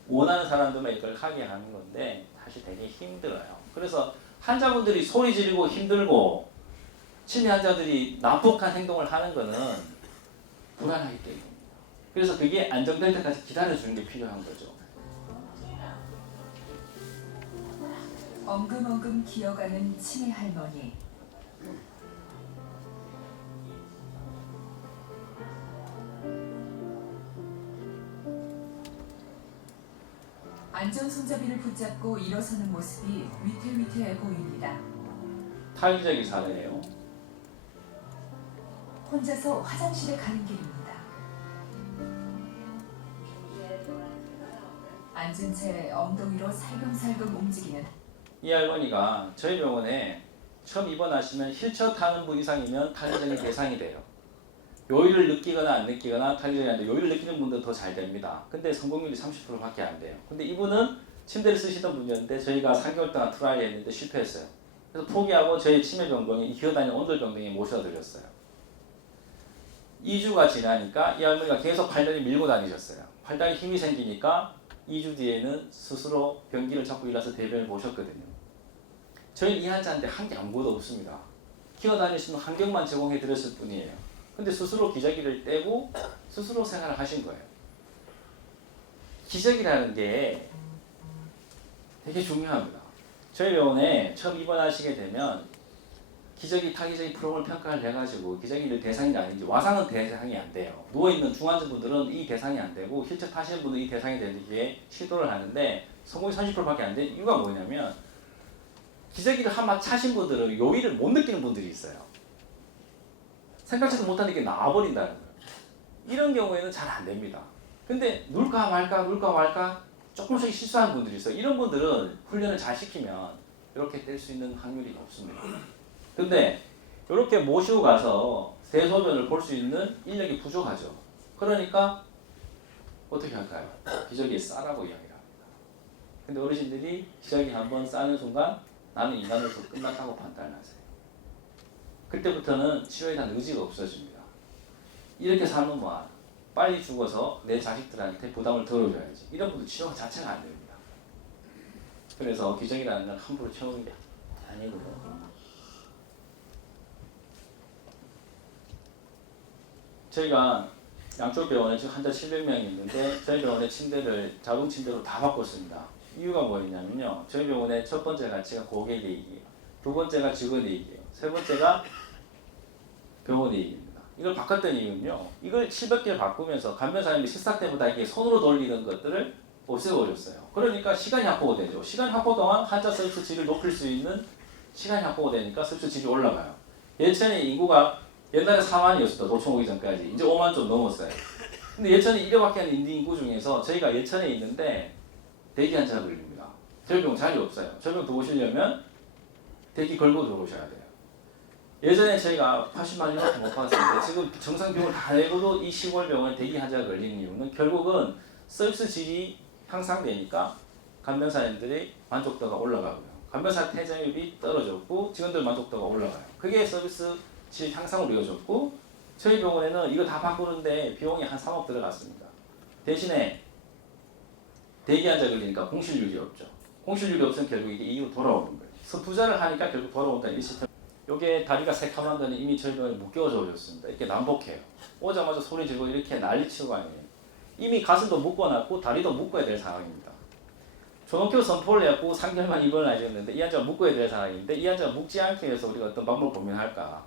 원하는 사람들만 이걸 하게 하는 건데 사실 되게 힘들어요. 그래서 환자분들이 소리 지르고 힘들고 치매 환자들이 난폭한 행동을 하는 거는 불안하기 때문입니다. 그래서 그게 안정될 때까지 기다려주는 게 필요한 거죠. 엉금엉금 기어가는 치매 할머니. 안전 손잡이를 붙잡고 일어서는 모습이 위태위태해 보입니다. 타인적인 사례예요. 혼자서 화장실에 가는 길입니다. 앉은 채 엉덩이로 살금살금 움직이는 이 할머니가 저희 병원에 처음 입원하시면 휠체어 타는 분 이상이면 탈리적인 대상이 돼요. 요일을 느끼거나 안 느끼거나 탈리적이 안 돼요. 요일을 느끼는 분들은 더 잘 됩니다. 근데 성공률이 30%밖에 안 돼요. 근데 이분은 침대를 쓰시던 분이었는데 저희가 3개월 동안 트라이 했는데 실패했어요. 그래서 포기하고 저희 치매병동에 기어다니는 온돌병동에 모셔드렸어요. 2주가 지나니까 이 할머니가 계속 팔다리 밀고 다니셨어요. 팔다리 힘이 생기니까 2주 뒤에는 스스로 변기를 잡고 일어나서 대변을 보셨거든요. 저희는 이 환자한테 한 게 아무것도 없습니다. 기어다닐 수 있는 환경만 제공해 드렸을 뿐이에요. 근데 스스로 기저귀를 떼고 스스로 생활을 하신 거예요. 기저귀라는 게 되게 중요합니다. 저희 병원에 처음 입원하시게 되면 기저귀 타기저귀 프로그램 평가를 해가지고 기저귀를 대상이 아닌지, 와상은 대상이 안 돼요. 누워있는 중환자분들은 이 대상이 안 되고 휠체어 타시는 분은 이 대상이 되기에 시도를 하는데 성공이 30%밖에 안 된 이유가 뭐냐면, 기저귀를 한 번 차신 분들은 요일을 못 느끼는 분들이 있어요. 생각지도 못한 게 나와버린다는 거예요. 이런 경우에는 잘 안 됩니다. 근데 눌까 말까 조금씩 실수하는 분들이 있어요. 이런 분들은 훈련을 잘 시키면 이렇게 뗄 수 있는 확률이 높습니다. 근데 이렇게 모시고 가서 대소변을 볼 수 있는 인력이 부족하죠. 그러니까 어떻게 할까요? 기저귀에 싸라고 이야기를 합니다. 근데 어르신들이 기저귀 한번 싸는 순간 나는 인간으로서 끝났다고 판단하세요. 그때부터는 치료에 대한 의지가 없어집니다. 이렇게 사는 뭐야? 빨리 죽어서 내 자식들한테 부담을 덜어줘야지. 이런 분들 치료 자체가 안 됩니다. 그래서 기저귀라는 건 함부로 채우는 게 아니고요. 저희가 양쪽 병원에 지금 환자 700명이 있는데 저희 병원의 침대를 자동 침대로 다 바꿨습니다. 이유가 뭐였냐면요. 저희 병원의 첫 번째 가치가 고객의 이익이에요. 두 번째가 직원의 이익이에요. 세 번째가 병원의 이익입니다. 이걸 바꿨던 이유는요. 이걸 700개를 바꾸면서 간병사님이 식사 때보다 이게 손으로 돌리는 것들을 없애버렸어요. 그러니까 시간이 확보가 되죠. 시간 확보 동안 환자 서비스 질을 높일 수 있는 시간이 확보가 되니까 서비스 질이 올라가요. 예천에 인구가 옛날에 4만이었어요. 도청 오기 전까지. 이제 5만 좀 넘었어요. 근데 예천에 100밖에 안 되는 인구 중에서 저희가 예천에 있는데 대기 환자가 걸립니다. 저희 병원 자리 없어요. 저희 병원 들어오시려면 대기 걸고 들어오셔야 돼요. 예전에 저희가 80만 원밖에 못 받았는데 지금 정상 비용을 다 내고도 이 시골 병원에 대기 환자가 걸리는 이유는 결국은 서비스 질이 향상되니까 간병사님들의 만족도가 올라가고요. 간병사 퇴장률이 떨어졌고 직원들 만족도가 올라가요. 그게 서비스 질 향상으로 이어졌고 저희 병원에는 이거 다 바꾸는데 비용이 한 3억 들어갔습니다. 대신에 대기 환자 걸리니까 공실률이 없죠. 공실률이 없으면 결국 이게 이유로 돌아오는 거예요. 그래서 부자를 하니까 결국 돌아온다는 이 시스템. 요게 다리가 새카만 데는 이미 저희 병원에 묶여져 오셨습니다. 이렇게 난복해요. 오자마자 소리 지르고 이렇게 난리치고 아니에요. 이미 가슴도 묶어놨고 다리도 묶어야 될 상황입니다. 조동표 선포를 해갖고 3개월만 입원을 하셨는데 이 환자가 묶어야 될 상황인데 이 환자가 묶지 않기 위해서 우리가 어떤 방법을 고민할까?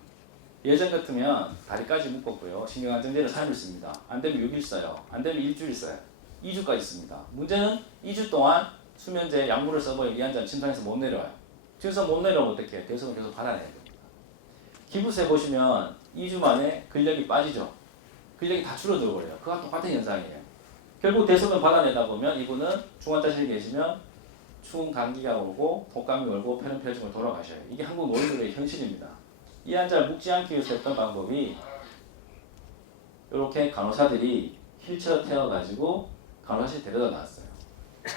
예전 같으면 다리까지 묶었고요. 신경안정제를 3일 씁니다. 안 되면 6일 써요. 안 되면 일주일 써요. 2주까지 씁니다. 문제는 2주 동안 수면제 약물을 써버리면 이 환자는 침상에서 못 내려와요. 침상 못 내려오면 어떻게 해요? 대소변 계속 받아내야 됩니다. 기부세 보시면 2주 만에 근력이 빠지죠. 근력이 다 줄어들어 버려요. 그와 똑같은 현상이에요. 결국 대소변 받아내다 보면 이분은 중환자실에 계시면 추운 감기가 오고 독감이 오고 폐렴폐중으로 돌아가셔요. 이게 한국 노인들의 현실입니다. 이 환자를 묶지 않기 위해서 했던 방법이 이렇게 간호사들이 휠체어 태워가지고 간호사실 데려다 놨어요.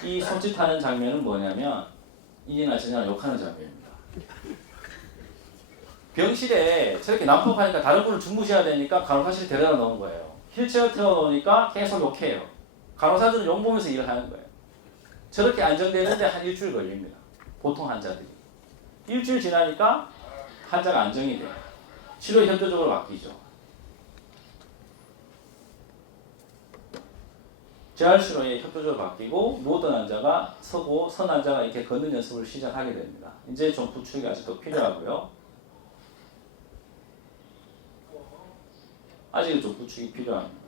이 손짓하는 장면은 뭐냐면 이나 저나 욕하는 장면입니다. 병실에 저렇게 난폭하니까 다른 분을 주무셔야 되니까 간호사실 데려다 놓은 거예요. 휠체어 태워놓으니까 계속 욕해요. 간호사들은 욕 보면서 일을 하는 거예요. 저렇게 안정되는데 한 일주일 걸립니다. 보통 환자들이. 일주일 지나니까 환자가 안정이 돼요. 치료 협조적으로 바뀌죠. 재활치료에 협조적으로 바뀌고 누웠던 환자가 서고 선 환자가 이렇게 걷는 연습을 시작하게 됩니다. 이제 좀 부축이 아직 더 필요하고요. 아직은 좀 부축이 필요합니다.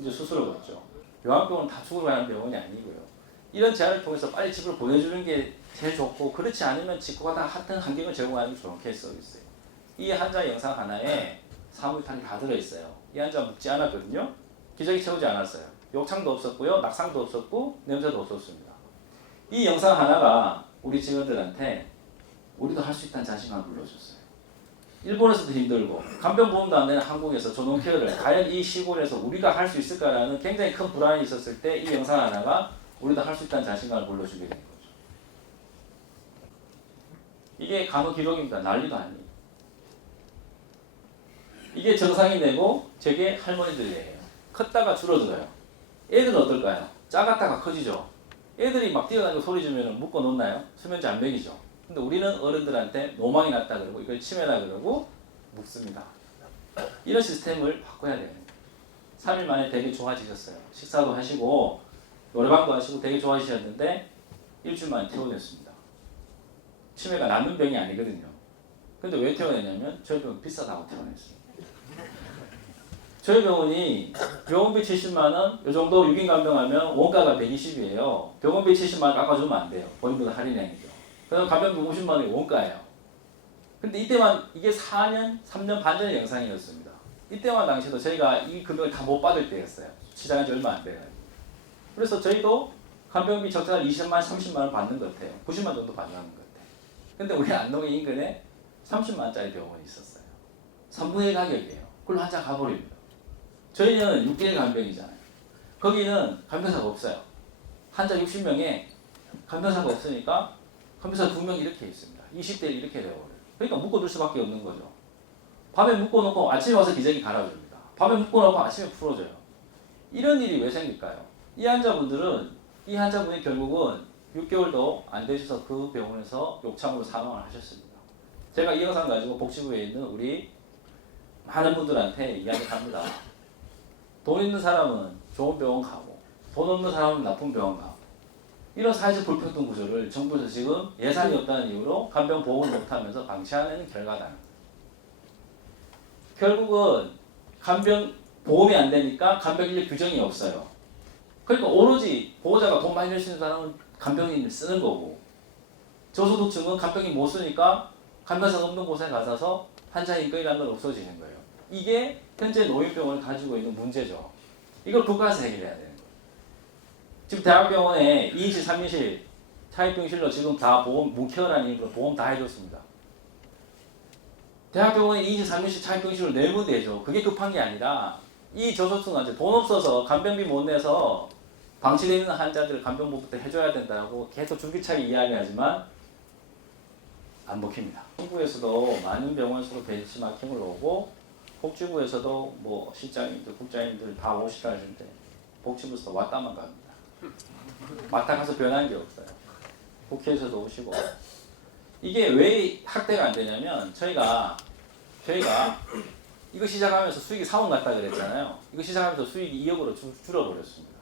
이제 수술을 걷죠. 요양병원은 다 죽으러 가는 병원이 아니고요. 이런 제안을 통해서 빨리 집으로 보내주는 게 제일 좋고 그렇지 않으면 집고 가다가 같은 환경을 제공하는 게 좋은 케이스 서비스예요. 이 환자 영상 하나에 사무위탄이 다 들어있어요. 이 환자 묵지 않았거든요. 기저귀 채우지 않았어요. 욕창도 없었고요. 낙상도 없었고 냄새도 없었습니다. 이 영상 하나가 우리 직원들한테 우리도 할 수 있다는 자신감을 불러줬어요. 일본에서도 힘들고 간병보험도 안 되는 한국에서 조동케어를 과연 이 시골에서 우리가 할 수 있을까라는 굉장히 큰 불안이 있었을 때 이 영상 하나가 우리도 할 수 있다는 자신감을 불러주게 된 거죠. 이게 간호 기록입니다. 난리도 아니에요. 이게 정상이 되고 저게 할머니들이에요. 컸다가 줄어들어요. 애들은 어떨까요? 작았다가 커지죠. 애들이 막 뛰어다니고 소리 지르면 묶어 놓나요? 수면제 안 먹이죠. 근데 우리는 어른들한테 노망이 났다 그러고 이걸 치매라 그러고 묶습니다. 이런 시스템을 바꿔야 돼요. 3일 만에 되게 좋아지셨어요. 식사도 하시고 노래방도 하시고 되게 좋아지셨는데 일주일 만에 퇴원했습니다. 치매가 낫는 병이 아니거든요. 근데 왜 퇴원했냐면 저희 병원 비싸다고 퇴원했어요. 저희 병원이 병원비 70만원, 이 정도 6인 간병하면 원가가 120이에요. 병원비 70만원 깎아주면 안 돼요. 본인보다 할인액이죠. 그래서 간병비 50만원이 원가예요. 근데 이때만 이게 3년 반 전의 영상이었습니다. 이때만 당시도 저희가 이 금액을 다 못 받을 때였어요. 시작한 지 얼마 안 돼요. 그래서 저희도 간병비 적자가 20만, 30만원 받는 것 같아요. 90만 정도 받는 것 같아요. 근데 우리 안동의 인근에 30만짜리 병원이 있었어요. 3분의 1 가격이에요. 그걸로 환자 가버립니다. 저희는 6대1 간병이잖아요. 거기는 간병사가 없어요. 환자 60명에 간병사가 없으니까 간병사 2명 이렇게 있습니다. 20대1 이렇게 되어버려요. 그러니까 묶어둘 수밖에 없는 거죠. 밤에 묶어놓고 아침에 와서 기저귀 갈아줍니다. 밤에 묶어놓고 아침에 풀어줘요. 이런 일이 왜 생길까요? 이 환자분이 결국은 6개월도 안 되셔서 그 병원에서 욕창으로 사망을 하셨습니다. 제가 이 영상 가지고 복지부에 있는 우리 많은 분들한테 이야기합니다. 돈 있는 사람은 좋은 병원 가고 돈 없는 사람은 나쁜 병원 가고 이런 사회적 불평등 구조를 정부에서 지금 예산이 없다는 이유로 간병 보험을 못하면서 방치하는 결과다. 결국은 간병 보험이 안 되니까 간병 인력 규정이 없어요. 그러니까 오로지 보호자가 돈 많이 낼 수 있는 사람은 간병인을 쓰는 거고 저소득층은 간병인 못 쓰니까 간병사가 없는 곳에 가서 환자 인권이라는 건 없어지는 거예요. 이게 현재 노인병원을 가지고 있는 문제죠. 이걸 국가에서 해결해야 되는 거예요. 지금 대학병원에 2인실, 3인실, 차입병실로 지금 다 보험, 문케어라는 이름으로 보험 다 해줬습니다. 대학병원에 2인실, 3인실, 차입병실로 내면 되죠. 그게 급한 게 아니라 이 저소득층한테 돈 없어서 간병비 못 내서 방치되어 있는 환자들 간병보부터 해줘야 된다고 계속 줄기차게 이야기하지만 안 먹힙니다. 정부에서도 많은 병원수로 벤치마킹을 오고 복지부에서도 뭐 실장님들, 국장님들 다 오시라 하는데 복지부에서 왔다만 갑니다. 왔다 가서 변한 게 없어요. 국회에서도 오시고 이게 왜 확대가 안 되냐면 저희가 이거 시작하면서 수익이 4억 났다 그랬잖아요. 이거 시작하면서 수익이 2억으로 줄어버렸습니다.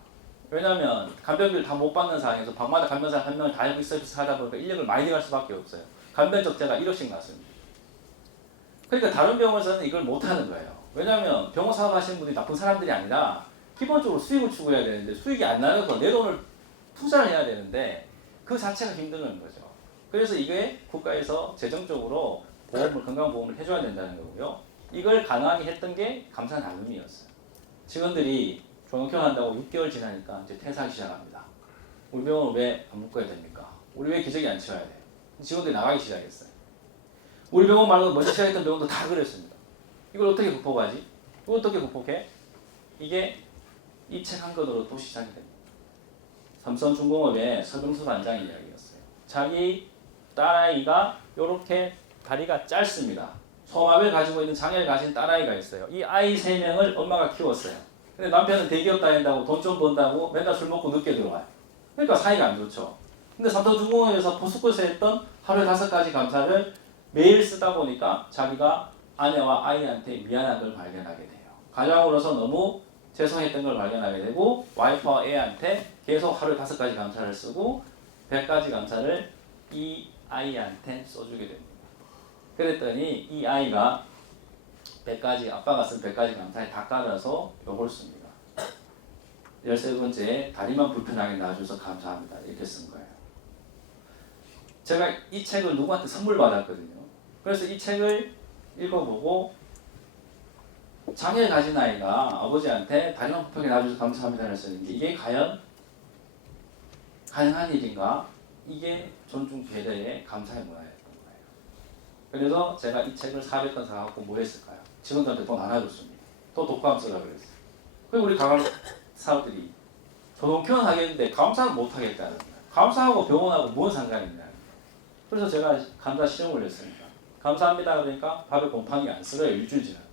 왜냐하면 간병비를 다 못 받는 상황에서 방마다 간병사 한 명을 다 서비스 하다 보니까 인력을 많이 들어갈 수밖에 없어요. 간병 적자가 1억씩 났습니다. 그러니까 다른 병원에서는 이걸 못하는 거예요. 왜냐하면 병원 사업하시는 분들이 나쁜 사람들이 아니라 기본적으로 수익을 추구해야 되는데 수익이 안 나서 내 돈을 투자를 해야 되는데 그 자체가 힘든 거죠. 그래서 이게 국가에서 재정적으로 보험을, 건강보험을 해줘야 된다는 거고요. 이걸 가능하게 했던 게 감사나눔이었어요. 직원들이 존엄케어한다고 6개월 지나니까 이제 퇴사하기 시작합니다. 우리 병원은 왜 안 묶어야 됩니까? 우리 왜 기저귀 안 치워야 돼요? 직원들이 나가기 시작했어요. 우리 병원 말고 먼저 시작했던 병원도 다 그랬습니다. 이걸 어떻게 극복하지? 이걸 어떻게 극복해? 이게 이 책 한 권으로 또 시작이 됩니다. 삼성중공업의 서병수 반장의 이야기였어요. 자기 딸아이가 이렇게 다리가 짧습니다. 소아마비를 가지고 있는 장애를 가진 딸아이가 있어요. 이 아이 3명을 엄마가 키웠어요. 근데 남편은 대기업 다닌다고 돈 좀 번다고 맨날 술 먹고 늦게 들어와요. 그러니까 사이가 안 좋죠. 근데 삼성중공업에서 포스코에서 했던 하루에 5가지 감사를 매일 쓰다 보니까 자기가 아내와 아이한테 미안한 걸 발견하게 돼요. 가장으로서 너무 죄송했던 걸 발견하게 되고 와이프와 애한테 계속 하루에 5가지 감사를 쓰고 100가지 감사를 이 아이한테 써주게 됩니다. 그랬더니 이 아이가 100가지, 아빠가 쓴 100가지 감사에 다 깔아서 요걸 씁니다. 13번째, 다리만 불편하게 놔줘서 감사합니다. 이렇게 쓴 거예요. 제가 이 책을 누구한테 선물 받았거든요. 그래서 이 책을 읽어보고 장애를 가진 아이가 아버지한테 다리만 불편하게 놔줘서 감사합니다를 쓰는데 이게 과연 가능한 일인가? 이게 존중 배려의 감사의 문화였던 거예요. 그래서 제가 이 책을 400권 사갖고 뭐 했을까요? 직원들한테 돈 안 놔줬습니다. 또 독감 쓰라 그랬어요. 그리고 우리 가감 사업들이 조동케어는 하겠는데 감사는 못 하겠다는 거예요. 감사하고 병원하고 뭔 상관이 있냐. 그래서 제가 감사 시험을 했습니다. 감사합니다 그러니까 밥에 곰팡이 안 쓸어요. 일주일 지나요.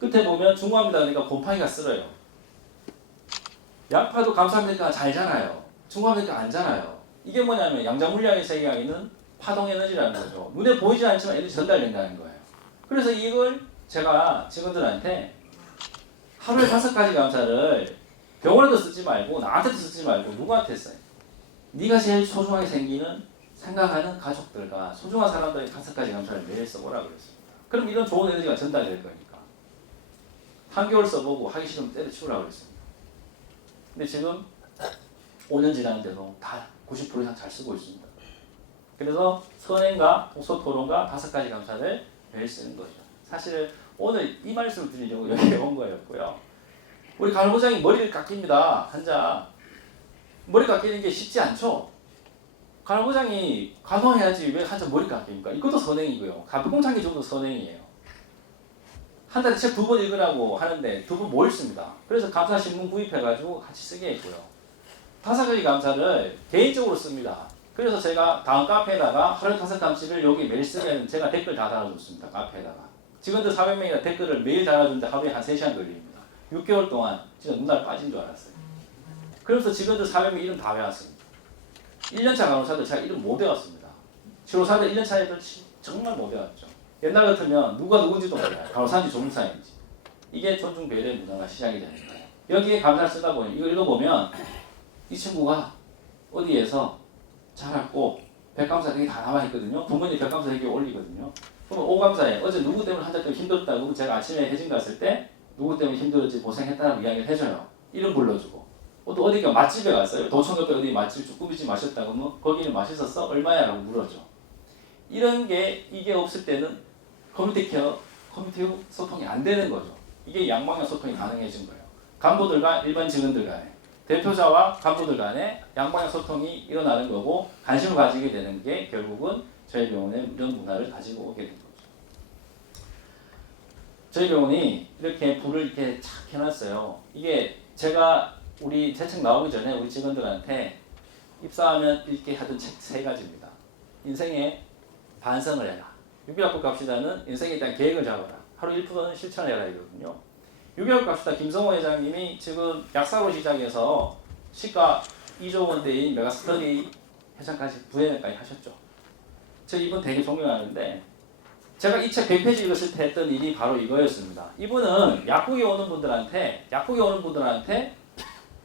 끝에 보면 중고합니다 그러니까 곰팡이가 쓸어요. 양파도 감사합니까? 잘 자라요. 중화합니까? 안 자라요. 이게 뭐냐면 양자물리학에서 얘기하기는 파동에너지라는 거죠. 눈에 보이지 않지만 에너지 전달된다는 거예요. 그래서 이걸 제가 직원들한테 하루에 5가지 감사를 병원에도 쓰지 말고 나한테도 쓰지 말고 누구한테 써요? 네가 제일 소중하게 생각하는 가족들과 소중한 사람들의 5가지 감사를 매일 써보라 그랬습니다. 그럼 이런 좋은 에너지가 전달될 거니까. 한겨울 써보고 하기 싫으면 때려치우라고 그랬습니다. 근데 지금 5년 지났는데도 다 90% 이상 잘 쓰고 있습니다. 그래서 선행과 독서토론과 5가지 감사를 매일 쓰는 거죠. 사실 오늘 이 말씀을 드리려고 여기에 온 거였고요. 우리 간호부장이 머리를 깎입니다. 환자. 머리 깎이는 게 쉽지 않죠? 간호부장이 간호해야지 왜 환자 머리 깎입니까? 이것도 선행이고요. 간부공창기 정도 선행이에요. 한 달에 책 2번 읽으라고 하는데 2번 못 읽습니다. 그래서 감사신문 구입해가지고 같이 쓰게 했고요. 5가지 감사를 개인적으로 씁니다. 그래서 제가 다음 카페에다가 하루에 5감사를 여기 매일 쓰면 제가 댓글 다 달아줬습니다. 카페에다가. 직원들 400명이나 댓글을 매일 달아주는데 하루에 한 3시간 걸립니다. 6개월 동안 진짜 눈알 빠진 줄 알았어요. 그래서 직원들 400명 이름 다 외웠습니다. 1년차 간호사들 제가 이름 못 외웠습니다. 치료사들 1년차 애들 정말 못 외웠죠. 옛날 같으면 누가 누군지도 몰라요. 간호사인지 조무사인지. 이게 존중 배려의 문화가 시작이 되는 거예요. 여기에 감사를 쓰다 보니 이거 읽어보면 이 친구가 어디에서 자랐고 백감사 되게 다 남아있거든요. 부모님 백감사 되게 올리거든요. 그럼 5감사에 어제 누구 때문에 한 달 동안 힘들었다고 제가 아침에 회진 갔을 때 누구 때문에 힘들었지 고생했다는 이야기를 해줘요. 이름 불러주고. 또 어디가 맛집에 갔어요. 도청 옆에 어디 맛집 쭈꾸미집 마셨다고 하면 거기는 맛있었어? 얼마야? 라고 물어줘. 이런 게 이게 없을 때는 커뮤니티 소통이 안 되는 거죠. 이게 양방향 소통이 가능해진 거예요. 간부들과 일반 직원들 간에 대표자와 간부들 간에 양방향 소통이 일어나는 거고 관심을 가지게 되는 게 결국은 저희 병원의 이런 문화를 가지고 오게 된 거죠. 저희 병원이 이렇게 불을 이렇게 착 해놨어요. 이게 제가 우리 제 책 나오기 전에 우리 직원들한테 입사하면 읽게 하던 책 3가지입니다. 인생에 반성을 해라. 6.25 갑시다는 인생에 대한 계획을 잡아라. 하루 1%는 실천해라 이거든요. 6.25 갑시다 김성호 회장님이 지금 약사로 시작해서 시가 2조 원대인 메가스터디 회장까지 부회장까지 하셨죠. 저 이분 되게 존경하는데 제가 이 책 100페이지 읽었을 때 했던 일이 바로 이거였습니다. 이분은 약국에 오는 분들한테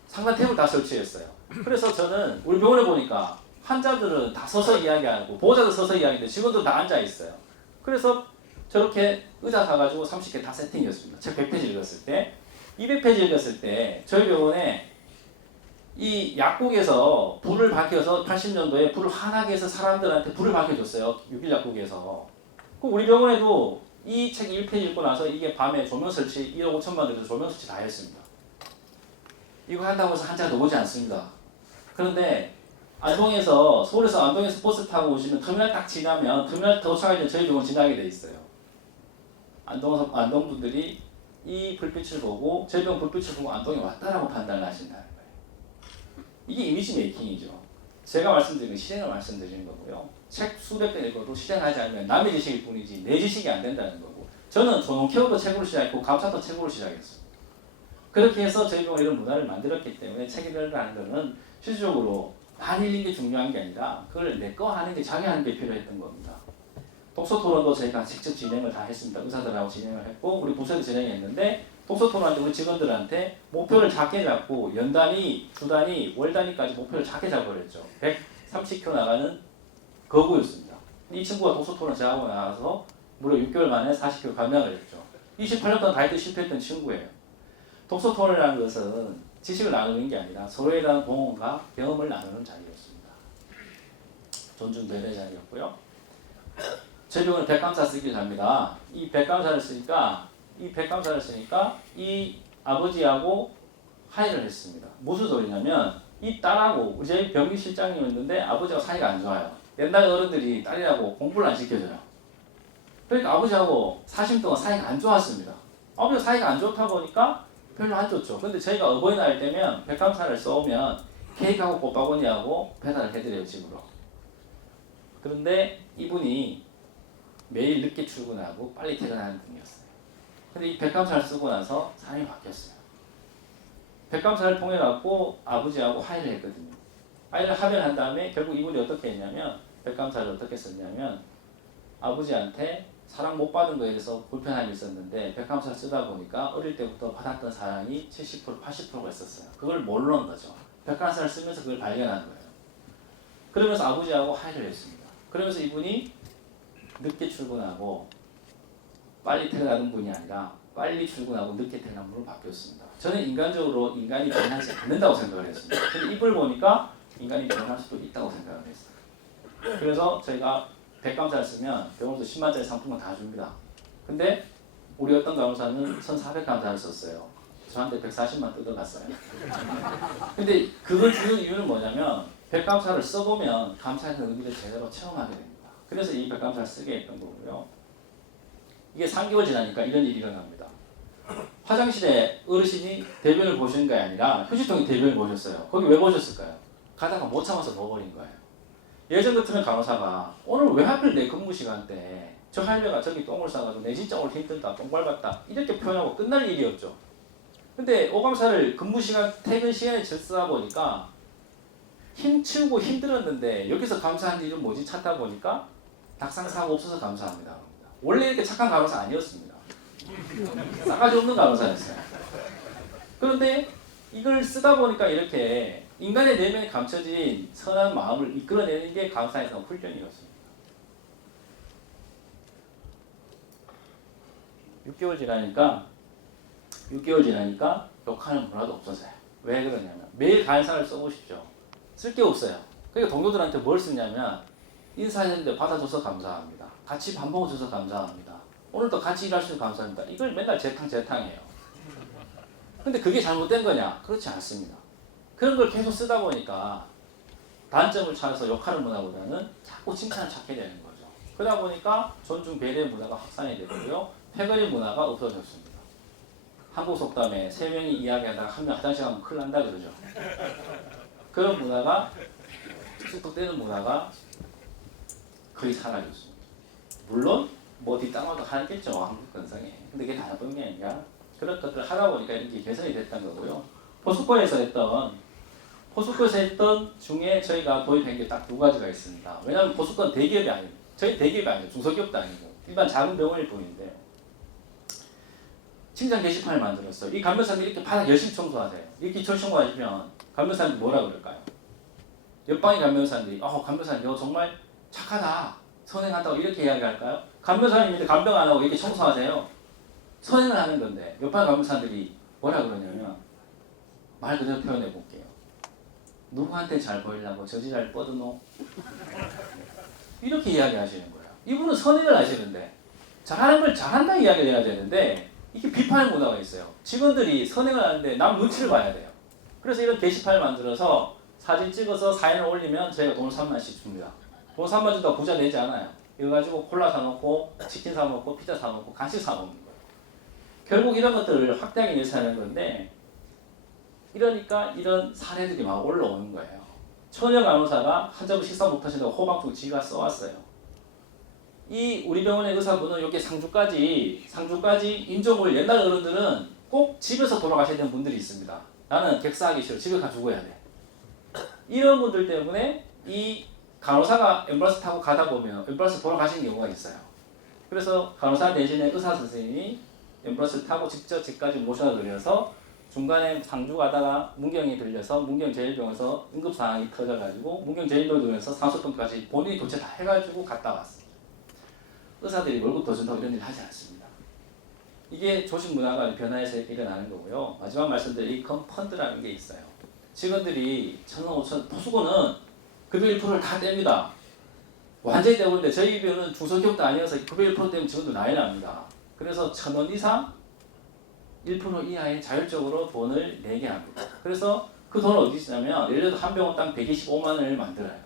상담 테이블 다 설치했어요. 그래서 저는 우리 병원에 보니까 환자들은 다 서서 이야기하고 보호자도 서서 이야기하는데 직원도 다 앉아 있어요. 그래서 저렇게 의자 사가지고 30개 다 세팅이었습니다. 책 100페이지 읽었을 때. 200페이지 읽었을 때 저희 병원에 이 약국에서 불을 밝혀서 80년도에 불을 환하게 해서 사람들한테 불을 밝혀줬어요. 6.1 약국에서. 우리 병원에도 이 책 1페이지 읽고 나서 이게 밤에 조명 설치 1억 5천만 들여서 조명 설치 다 했습니다. 이거 한다고 해서 환자가 오지 않습니다. 그런데 안동에서 서울에서 안동에서 버스 타고 오시면 터미널 딱 지나면 터미널 도착하기 전에 저희 병원 지나게 돼 있어요. 안동 분들이 이 불빛을 보고 저희 병원 불빛을 보고 안동에 왔다라고 판단을 하신다는 거예요. 이게 이미지 메이킹이죠. 제가 말씀드린 건 실행을 말씀드리는 거고요. 책 수백 개 읽어도 실행하지 않으면 남의 지식일 뿐이지 내 지식이 안 된다는 거고. 저는 조농케어도 책으로 시작했고 감사도 책으로 시작했어요. 그렇게 해서 저희 병원 이런 문화를 만들었기 때문에 책을 하는 거는 실질적으로 많이 읽는 게 중요한 게 아니라 그걸 내 거 하는 게 자기 하는 게 필요했던 겁니다. 독서 토론도 저희가 직접 진행을 다 했습니다. 의사들하고 진행을 했고 우리 부서에도 진행했는데 독서 토론한테 우리 직원들한테 목표를 작게 잡고 연 단위, 주 단위, 월 단위까지 목표를 작게 잡아버렸죠. 130km 나가는 거구였습니다. 이 친구가 독서 토론 제하고 나와서 무려 6개월 만에 40km 감량을 했죠. 28년 동안 다이어트 실패했던 친구예요. 독서 토론이라는 것은 지식을 나누는 게 아니라 서로에 대한 공헌과 경험을 나누는 자리였습니다. 존중 배려의 자리였고요. 저희 병원은 백감사 쓰기를 합니다. 이 백감사를 쓰니까 이 아버지하고 화해를 했습니다. 무슨 소리냐면 이 딸하고 우리 저희 병기 실장님이었는데 아버지하고 사이가 안 좋아요. 옛날 어른들이 딸이라고 공부를 안 시켜줘요. 그러니까 아버지하고 40년 동안 사이가 안 좋았습니다. 아버지가 사이가 안 좋다 보니까 별로 안 좋죠. 근데 저희가 어버이날 때면 백감사를 써오면 케이크하고 꽃바구니하고 배달을 해드려요, 집으로. 그런데 이분이 매일 늦게 출근하고 빨리 퇴근하는 분이었어요. 근데 이 백감사를 쓰고 나서 사람이 바뀌었어요. 백감사를 통해 갖고 아버지하고 화해를 했거든요. 화해를 한 다음에 결국 이분이 어떻게 했냐면 백감사를 어떻게 썼냐면 아버지한테 사랑 못 받은 거에 대해서 불편함이 있었는데 백감사를 쓰다 보니까 어릴 때부터 받았던 사랑이 70% 80%가 있었어요. 그걸 모르는 거죠. 백감사를 쓰면서 그걸 발견한 거예요. 그러면서 아버지하고 화해를 했습니다. 그러면서 이분이 늦게 출근하고 빨리 퇴근하는 분이 아니라 빨리 출근하고 늦게 퇴근하는 분으로 바뀌었습니다. 저는 인간적으로 인간이 변하지 않는다고 생각을 했습니다. 근데 이걸 보니까 인간이 변할 수도 있다고 생각을 했어요. 그래서 저희가 백감사를 쓰면 병원에서 10만짜리 상품을 다 줍니다. 근데 우리 어떤 간호사는 1,400감사를 썼어요. 저한테 140만 뜯어갔어요. 근데 그걸 주는 이유는 뭐냐면 백감사를 써보면 감사의 의미를 제대로 체험하게 됩니다. 그래서 이 백감사를 쓰게 했던 거고요. 이게 3개월 지나니까 이런 일이 일어납니다. 화장실에 어르신이 대변을 보시는 게 아니라 휴지통에 대변을 보셨어요. 거기 왜 보셨을까요? 가다가 못 참아서 넣어버린 거예요. 예전 같으면 간호사가 오늘 왜 하필 내 근무 시간대에 저 할배가 저기 똥을 싸가지고 내 진짜 오늘 힘들다 똥 밟았다 이렇게 표현하고 끝날 일이었죠. 근데 오감사를 근무 시간 퇴근 시간에 쓰다 보니까 힘치우고 힘들었는데 여기서 감사한 일은 뭐지 찾다 보니까 낙상사고 없어서 감사합니다. 원래 이렇게 착한 간호사 아니었습니다. 싸가지 없는 간호사였어요. 그런데 이걸 쓰다 보니까 이렇게 인간의 내면에 감춰진 선한 마음을 이끌어내는 게 감사에서 훈련이었습니다. 6개월 지나니까 욕하는 문화도 없어져요. 왜 그러냐면 매일 간사를 써보십시오. 쓸 게 없어요. 그러니까 동료들한테 뭘 쓰냐면 인사했는데 받아줘서 감사합니다. 같이 밥 먹어줘서 감사합니다. 오늘도 같이 일할 수 있어서 감사합니다. 이걸 맨날 재탕해요. 근데 그게 잘못된 거냐? 그렇지 않습니다. 그런 걸 계속 쓰다 보니까 단점을 찾아서 욕하는 문화보다는 자꾸 칭찬을 찾게 되는 거죠. 그러다 보니까 존중 배려 문화가 확산이 되고요. 패거리 문화가 없어졌습니다. 한국 속담에 3명이 이야기하다가 한 명 화장실 가면 큰일 난다 그러죠. 그런 문화가 쑥덕대는 문화가 거의 사라졌습니다. 물론 뭐 뒷담화도 하겠죠. 한국 건성에. 근데 그게 다 나쁜 게 아니라 그런 것들을 하다 보니까 이렇게 개선이 됐던 거고요. 포스코에서 했던 중에 저희가 도입한 게 딱 2가지가 있습니다. 왜냐하면 포스코는 대기업이 아니에요. 저희 대기업이 아니에요. 중소기업도 아니고 일반 작은 병원일 뿐인데요. 침상 게시판을 만들었어요. 이 간병사들이 이렇게 바닥 열심히 청소하세요. 이렇게 청소하시면 간병사들이 뭐라 그럴까요? 옆방의 간병사들이 간병사님 너 정말 착하다. 선행한다고 이렇게 이야기할까요? 간병사님인데 간병 안 하고 이렇게 청소하세요. 선행을 하는 건데 옆방 간병사들이 뭐라 그러냐면 말 그대로 표현해 볼게요. 누구한테 잘 보이려고 저지랄 뻗어놓? 이렇게 이야기하시는 거예요. 이분은 선행을 하시는데 잘하는 걸 잘한다 이야기를 해야 되는데 이게 비판의 문화가 있어요. 직원들이 선행을 하는데 남 눈치를 봐야 돼요. 그래서 이런 게시판을 만들어서 사진 찍어서 사연을 올리면 저희가 돈을 3만씩 줍니다. 돈 3만 준다고 부자 내지 않아요. 이거 가지고 콜라 사놓고 치킨 사먹고 피자 사먹고 간식 사먹는 거예요. 결국 이런 것들을 확대하기 위해서 하는 건데 이러니까 이런 사례들이 막 올라오는 거예요. 처녀 간호사가 환자분 식사 못하신다고 호박죽 지가 써왔어요. 이 우리 병원의 의사분은 이렇게 상주까지 인종을 옛날 어른들은 꼭 집에서 돌아가셔야 되는 분들이 있습니다. 나는 객사하기 싫어. 집에 가 죽어야 돼. 이런 분들 때문에 이 간호사가 앰뷸런스 타고 가다 보면 앰뷸런스 돌아가시는 경우가 있어요. 그래서 간호사 내지는 의사 선생님이 앰뷸런스 타고 직접 집까지 모셔다 드려서 중간에 상주 가다가 문경이 들려서 문경제일병원에서 응급상황이 터져가지고 문경제일병원에서 산소통까지 본인이 도체 다 해가지고 갔다 왔어요. 의사들이 월급 더 준다고 이런 일 하지 않습니다. 이게 조직 문화가 변화해서 일어나는 거고요. 마지막 말씀드릴 펀드라는 게 있어요. 직원들이 1,000원, 5,000원, 포수고는 급여 1%를 다 뗍니다. 완전히 떼오는데 저희 병원은 중소기업도 아니어서 급여 1% 떼면 직원들 난리 납니다. 그래서 1,000원 이상 1% 이하에 자율적으로 돈을 내게 합니다. 그래서 그 돈을 어디 쓰냐면 예를 들어 한 병원당 125만 원을 만들어요.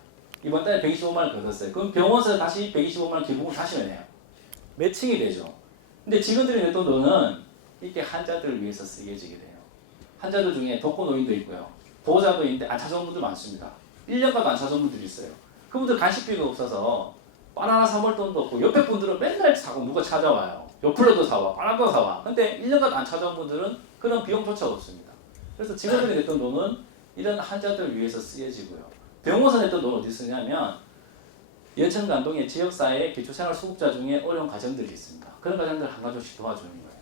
이번 달에 125만 원을 걷었어요. 그럼 병원에서 다시 125만 원 기부금을 다시 내요. 매칭이 되죠. 근데 직원들이 냈던 돈은 이렇게 환자들을 위해서 쓰여지게 돼요. 환자들 중에 독거노인도 있고요. 보호자도 있는데 안 찾아온 분들 많습니다. 1년간도 안 찾아온 분들이 있어요. 그분들 간식비가 없어서 바나나 사먹을 돈도 없고 옆에 분들은 맨날 사고 누가 찾아와요. 요플러도 사와, 바나나도 사와. 근데 1년간 안 찾아온 분들은 그런 비용조차 없습니다. 그래서 직원들이 냈던 돈은 이런 환자들을 위해서 쓰여지고요. 병원에서 냈던 돈 어디 쓰냐면 연천 감동의 지역사회 기초생활 수급자 중에 어려운 가정들이 있습니다. 그런 가정들 한 가족씩 도와주는 거예요.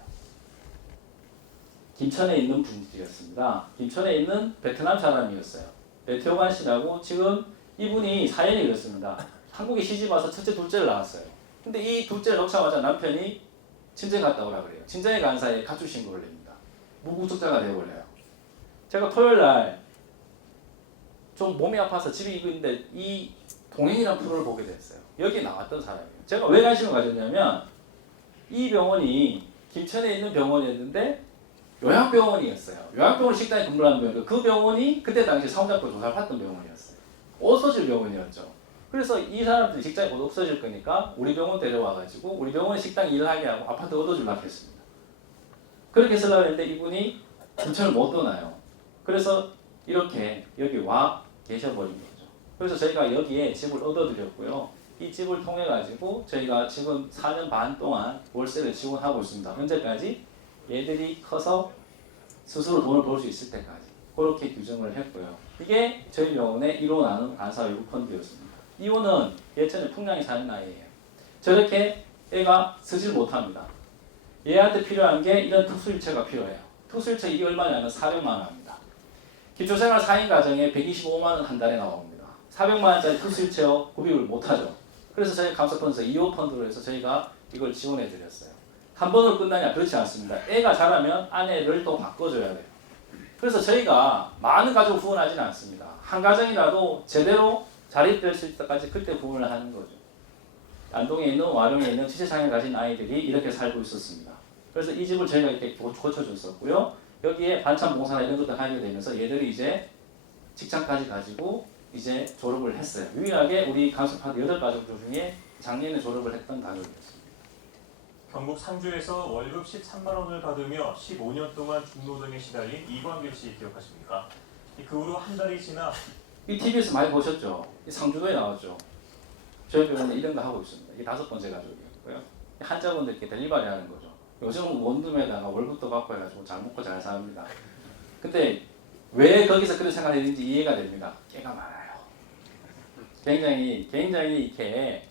김천에 있는 분들이었습니다. 김천에 있는 베트남 사람이었어요. 배태호관 씨라고 지금 이분이 사연이 그렇습니다. 한국에 시집 와서 첫째, 둘째를 낳았어요. 근데 이 둘째를 놓자마자 남편이 친정에 갔다 오라 그래요. 친정에 간 사이에 가출 신고를 냅니다. 무국적자가 되어버려요. 제가 토요일 날 좀 몸이 아파서 집에 있는데 이 동행이라는 프로를 보게 됐어요. 여기에 나왔던 사람이에요. 제가 왜 관심을 가졌냐면 이 병원이 김천에 있는 병원이었는데 요양병원이었어요. 요양병원 식당에 근무하는 병원. 그 병원이 그때 당시 사원장도 조사를 받던 병원이었어요. 없어질 병원이었죠. 그래서 이 사람들이 직장이 곧 없어질 거니까 우리 병원 데려와가지고 우리 병원 식당 일을 하게 하고 아파트 얻어주려고 했습니다. 그렇게 쓰려고 했는데 이분이 김천을 못 떠나요. 그래서 이렇게 여기 와 계셔버린 거죠. 그래서 저희가 여기에 집을 얻어드렸고요. 이 집을 통해 가지고 저희가 지금 4년 반 동안 월세를 지원하고 있습니다. 현재까지 얘들이 커서 스스로 돈을 벌 수 있을 때까지 그렇게 규정을 했고요. 이게 저희 병원의 이론하는 간사 외국 펀드였습니다. 이호는 예전에 풍량이 사는 아이예요. 저렇게 애가 쓰질 못합니다. 얘한테 필요한 게 이런 특수일체가 필요해요. 특수일체 이게 얼마냐면 400만 원 합니다. 기초생활 4인 가정에 125만 원 한 달에 나옵니다. 400만 원짜리 특수일체요 구입을 못하죠. 그래서 저희 감사펀드에서 2호 펀드로 해서 저희가 이걸 지원해 드렸어요. 한 번으로 끝나냐? 그렇지 않습니다. 애가 자라면 아내를 또 바꿔줘야 돼요. 그래서 저희가 많은 가족 후원하지는 않습니다. 한 가정이라도 제대로 자립될 수 있을까지 그때 후원을 하는 거죠. 안동에 있는 와룡에 있는 지체장애 가진 아이들이 이렇게 살고 있었습니다. 그래서 이 집을 저희가 이렇게 고쳐줬었고요. 여기에 반찬 봉사나 이런 것도 하게 되면서 얘들이 이제 직장까지 가지고 이제 졸업을 했어요. 유일하게 우리 감사파드 8가족 중에 작년에 졸업을 했던 가족이었습니다. 경북 상주에서 월급 13만 원을 받으며 15년 동안 중노동에 시달린 이광길 씨 기억하십니까? 그 후로 한 달이 지나 이 TV에서 많이 보셨죠? 이 상주도에 나왔죠. 저희 병원에 이런 거 하고 있습니다. 이게 5번째 가족이었고요. 환자분들께 델리바리 하는 거죠. 요즘은 원룸에다가 월급도 받고 해가지고 잘 먹고 잘 삽니다. 근데 왜 거기서 그런 생각을 했는지 이해가 됩니다. 깨가 많아요. 굉장히 이렇게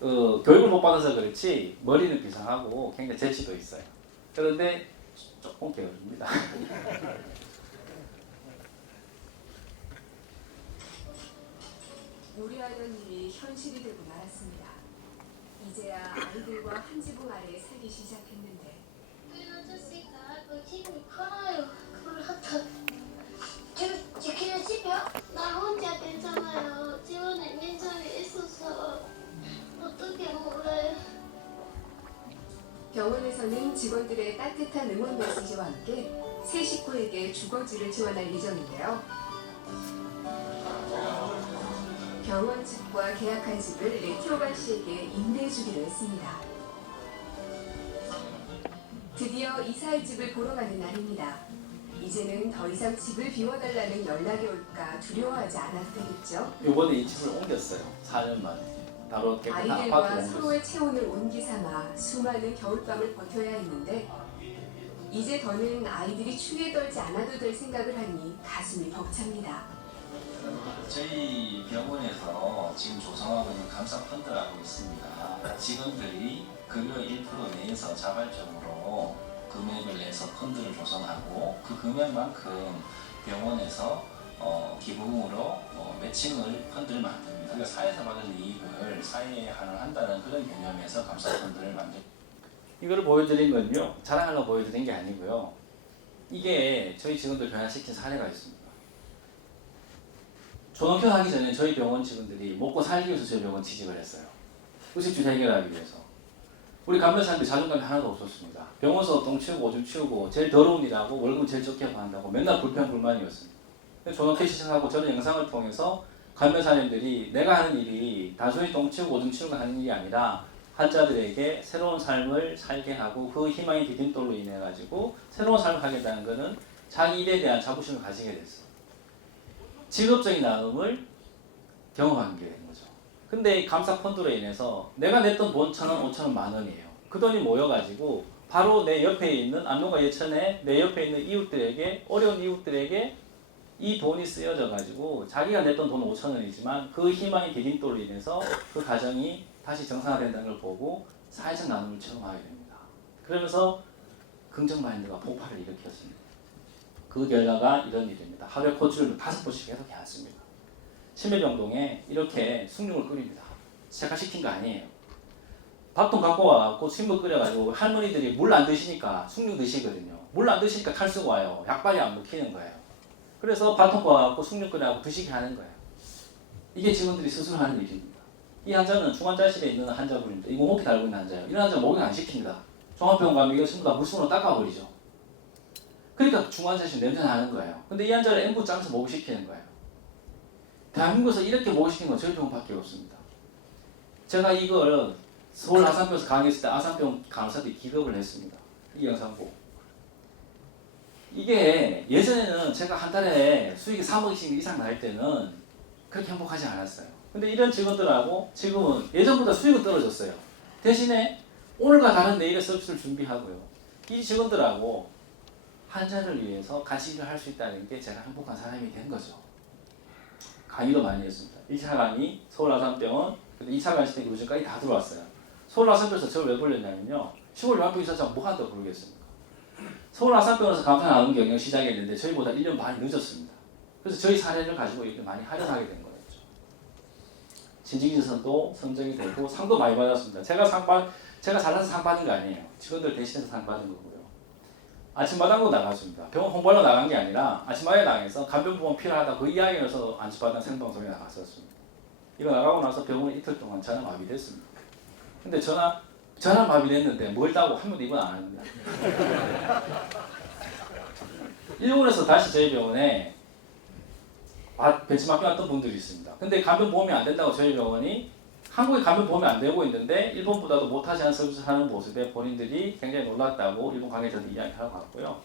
교육을 못 받아서 그렇지 머리는 비상하고 굉장히 재치도 있어요. 그런데 조금 게으릅니다. 우려하던 일이 현실이 되고 말았습니다. 이제야 아이들과 한 지붕 아래 살기 시작했는데 아저씨가 그 집이 커요. 그걸 갖다 지키는 집이요? 나 혼자 되잖아요. 집안에 민정이 있어서 어떻게 몰라요. 병원에서는 직원들의 따뜻한 응원 메시지와 함께 새 식구에게 주거지를 지원할 예정인데요. 병원 측과 계약한 집을 레티오갈 씨에게 임대해주기로 했습니다. 드디어 이사할 집을 보러 가는 날입니다. 이제는 더 이상 집을 비워달라는 연락이 올까 두려워하지 않아도 되겠죠? 이번에 이 집을 옮겼어요. 4년 만에. 바로 깨끗한 아이들과 아파트로 옮겼어요. 서로의 체온을 온기 삼아 수많은 겨울밤을 버텨야 했는데 이제 더는 아이들이 추위에 떨지 않아도 될 생각을 하니 가슴이 벅찹니다. 저희 병원에서 지금 조성하고 있는 감사펀드라고 있습니다. 직원들이 급여 1% 내에서 자발적으로 금액을 내서 펀드를 조성하고 그 금액만큼 병원에서 기부금으로 매칭을 펀드를 만듭니다. 그러니까 사회에서 받은 이익을 사회에 환원한다는 그런 개념에서 감사펀드를 만듭니다. 이거를 보여드린 건요. 자랑하려고 보여드린 게 아니고요. 이게 저희 직원들 변화시킨 사례가 있습니다. 조동현 하기 전에 저희 병원 직원들이 먹고 살기 위해서 저희 병원 취직을 했어요. 의식주 해결하기 위해서. 우리 간병사님들 자존감이 하나도 없었습니다. 병원에서 똥 치우고 오줌 치우고 제일 더러운 일하고 월급 제일 적게 한다고 맨날 불평불만이었습니다. 조동현 시청하고 저는 영상을 통해서 간병사님들이 내가 하는 일이 단순히 똥 치우고 오줌 치우고 하는 일이 아니라 환자들에게 새로운 삶을 살게 하고 그 희망의 디딤돌로 인해 가지고 새로운 삶을 하겠다는 것은 자기 일에 대한 자부심을 가지게 됐어요. 직업적인 나눔을 경험하게 된 거죠. 근데 감사 펀드로 인해서 내가 냈던 돈 1,000원, 5,000원, 10,000원이에요. 그 돈이 모여가지고 바로 내 옆에 있는 안동과 예천에 내 옆에 있는 이웃들에게 어려운 이웃들에게 이 돈이 쓰여져 가지고 자기가 냈던 돈 5,000원이지만 그 희망의 디딤돌로 인해서 그 가정이 다시 정상화된다는 걸 보고 사회적 나눔을 체험하게 됩니다. 그러면서 긍정 마인드가 폭발을 일으켰습니다. 그 결과가 이런 일입니다. 하루에 코치를 5번씩 계속 해왔습니다. 신매병동에 이렇게 숭늉을 끓입니다. 제가 시킨 거 아니에요. 밥통 갖고 와갖고 침묵 끓여가지고 할머니들이 물 안 드시니까 숭늉 드시거든요. 물 안 드시니까 칼 쓰고 와요. 약발이 안 먹히는 거예요. 그래서 밥통 와갖고 숭늉 끓여갖고 드시게 하는 거예요. 이게 직원들이 스스로 하는 일입니다. 이 환자는 중환자실에 있는 환자분입니다. 이거 목이 달고 있는 환자예요. 이런 환자 목욕 안 시킵니다. 종합병원 가면 이거 전부 다 물수건으로 닦아버리죠. 그러니까 중환자실 냄새 나는 거예요. 근데 이 환자를 엠부 짜면서 목욕시키는 거예요. 대한민국에서 이렇게 목욕시키는 건 저희 병원밖에 없습니다. 제가 이걸 서울 아산병원에서 강의했을 때 아산병원 간호사들이 기겁을 했습니다. 이 영상 보고. 이게 예전에는 제가 한 달에 수익이 3억씩 이상 날 때는 그렇게 행복하지 않았어요. 근데 이런 직원들하고 지금은 예전보다 수익은 떨어졌어요. 대신에 오늘과 다른 내일의 서비스를 준비하고요. 이 직원들하고 환자를 위해서 같이 일을 할 수 있다는 게 제가 행복한 사람이 된 거죠. 강의도 많이 했습니다. 1차 강의 서울 아산병원, 2차 강의 때 요즘까지 다 들어왔어요. 서울 아산병원에서 저를 왜 불렀냐면요. 시골 요양병원이사장 뭐 한다고 부르겠습니까? 서울 아산병원에서 간판 나눈 경영 시작했는데 저희보다 1년 반이 늦었습니다. 그래서 저희 사례를 가지고 이렇게 많이 활용하게 된 거였죠. 진직인선도 선정이 되고 상도 많이 받았습니다. 제가 잘나서 상 받은 거 아니에요. 직원들 대신해서 상 받은 거고요. 아침마당도 나갔습니다. 병원 홍보하러 나간 게 아니라 아침마당에 나가서 간병보험 필요하다 그 이야기에서 안수받는 생방송에 나갔었습니다. 이거 나가고 나서 병원에 이틀 동안 전화 마비됐습니다. 근데 전화 마비됐는데 뭘 따고 한 번도 입원 안 합니다. 일본에서 다시 저희 병원에 벤치마킹 왔던 분들이 있습니다. 근데 간병보험이 안 된다고 저희 병원이 한국에 간병보험이 안 되고 있는데 일본보다도 못하지 않은 서비스를 하는 모습에 본인들이 굉장히 놀랐다고 일본 관계자들 이야기하러 갔고요.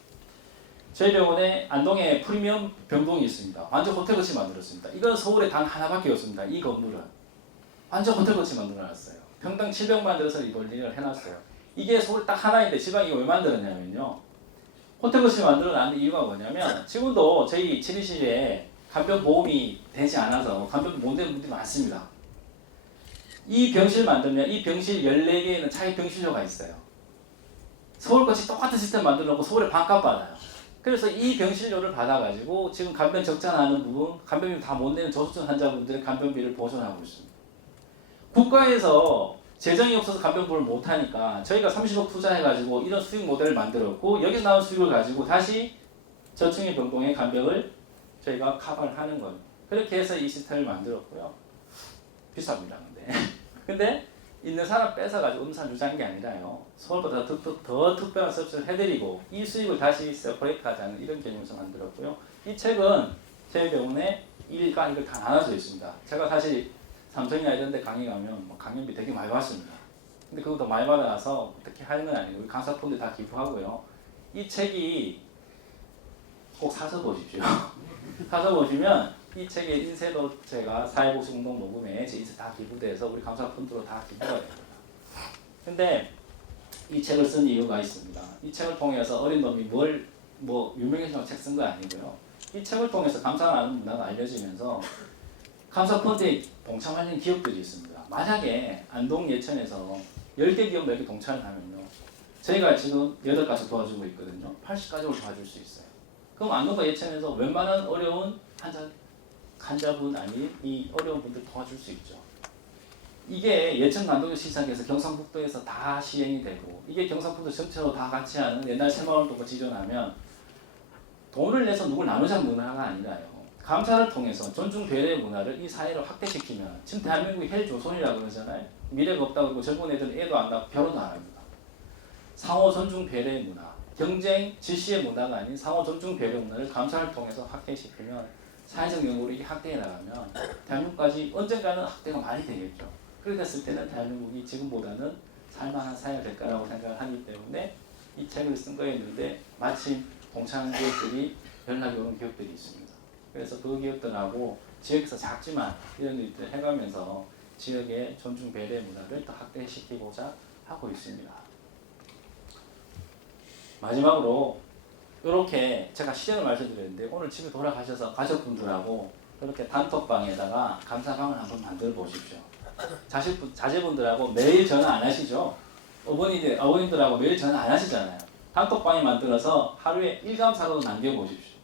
저희 병원에 안동에 프리미엄 병동이 있습니다. 완전 호텔같이 만들었습니다. 이건 서울에 단 하나밖에 없습니다. 이 건물은 완전 호텔같이 만들어놨어요. 평당 700만 들어서 이걸 일을 해놨어요. 이게 서울 딱 하나인데 지방이 이거 왜 만들었냐면요. 호텔같이 만들어놨는 이유가 뭐냐면 지금도 저희 치료실에 간병보험이 되지 않아서 간병 못 되는 분들이 많습니다. 이 병실 만들면 이 병실 14개에는 차이 병실료가 있어요. 서울같이 똑같은 시스템 만들어놓고 서울에 반값 받아요. 그래서 이 병실료를 받아가지고 지금 간병 적자나는 부분, 간병비 다 못 내는 저소득 환자분들의 간병비를 보존하고 있습니다. 국가에서 재정이 없어서 간병보험을 못하니까 저희가 30억 투자해가지고 이런 수익 모델을 만들었고 여기서 나온 수익을 가지고 다시 저층의 병동의 간병을 저희가 커버를 하는 겁니다. 그렇게 해서 이 시스템을 만들었고요. 비쌉니다. 근데 있는 사람 뺏어가지고 없는 사람 유지한 게 아니라요. 서울보다 더 특별한 서비스를 해드리고 이 수익을 다시 세퍼레이트하자는 이런 개념에서 만들었고요. 이 책은 저희 병원에 일과 이걸 다 나눠져 있습니다. 제가 사실 삼성이나 이런 데 강의 가면 강연비 되게 많이 받습니다. 근데 그거 더 많이 받아서 어떻게 하는 건 아니고 우리 강사분들 다 기부하고요. 이 책이 꼭 사서 보십시오. 사서 보시면 이 책의 인쇄도 제가 사회복지운동 모금에 제 인쇄 다 기부돼서 우리 강사분들로 다 기부가 됩니다. 근데 이 책을 쓴 이유가 있습니다. 이 책을 통해서 어린 놈이 유명해지라고 책 쓴 거 아니고요. 이 책을 통해서 감사하는 문화가 알려지면서 감사펀드에 동참하는 기업들이 있습니다. 만약에 안동 예천에서 10개 기업 4개 동참을 하면요. 저희가 지금 8가족 도와주고 있거든요. 80가족을 도와줄 수 있어요. 그럼 안동과 예천에서 웬만한 어려운 환자분 아닌 이 어려운 분들 도와줄 수 있죠. 이게 예천 남동에 시작해서 경상북도에서 다 시행이 되고 이게 경상북도 전체로 다 같이 하는 옛날 새마을 동거 지존하면 돈을 내서 누굴 나누자는 문화가 아니라요. 감사를 통해서 존중 배려의 문화를 이 사회로 확대시키면 지금 대한민국이 헬조선이라고 그러잖아요. 미래가 없다고 그러고 젊은 애들은 애도 안 낳고 결혼도 안 합니다. 상호 존중 배려의 문화, 경쟁 지시의 문화가 아닌 상호 존중 배려 문화를 감사를 통해서 확대시키면 사회적 연구로 이게 확대해 나가면 대한민국까지 언젠가는 확대가 많이 되겠죠. 그렇게 됐을 때는 대한민국이 지금보다는 살만한 사회가 될 거라고 생각을 하기 때문에 이 책을 쓴 거였는데 마침 동창 기업들이 연락이 오는 기업들이 있습니다. 그래서 그 기업들하고 지역에서 작지만 이런 일들을 해가면서 지역의 존중 배려 문화를 더 확대시키고자 하고 있습니다. 마지막으로 이렇게 제가 실행을 말씀드렸는데 오늘 집에 돌아가셔서 가족분들하고 이렇게 단톡방에다가 감사방을 한번 만들어 보십시오. 자제분들하고 매일 전화 안 하시죠? 어머님들하고 매일 전화 안 하시잖아요. 단톡방에 만들어서 하루에 일감사로 남겨보십시오.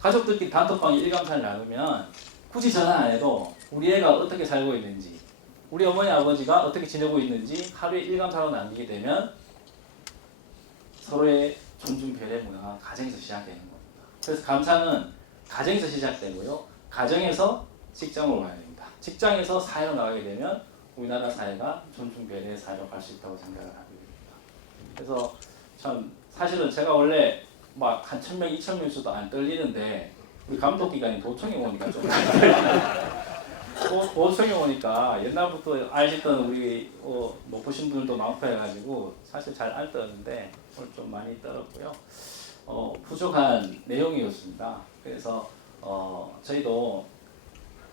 가족들끼리 단톡방에 일감사를 나누면 굳이 전화 안 해도 우리 애가 어떻게 살고 있는지, 우리 어머니 아버지가 어떻게 지내고 있는지 하루에 일감사로 남기게 되면 서로의 존중 배려 문화가 가정에서 시작되는 겁니다. 그래서 감사는 가정에서 시작되고요. 가정에서 직장으로 가야 됩니다. 직장에서 사회로 나가게 되면 우리나라 사회가 존중 배려의 사회로 갈 수 있다고 생각을 하게 됩니다. 그래서 참 사실은 제가 원래 막 한 1000명, 2000명에서도 안 떨리는데 우리 감독기관이 도청에 오니까 좀 도청에 오니까 옛날부터 아시던 우리 높으신 분들도 많고 해가지고 사실 잘 안 떨었는데 오늘 좀 많이 떨었고요. 부족한 내용이었습니다. 그래서 저희도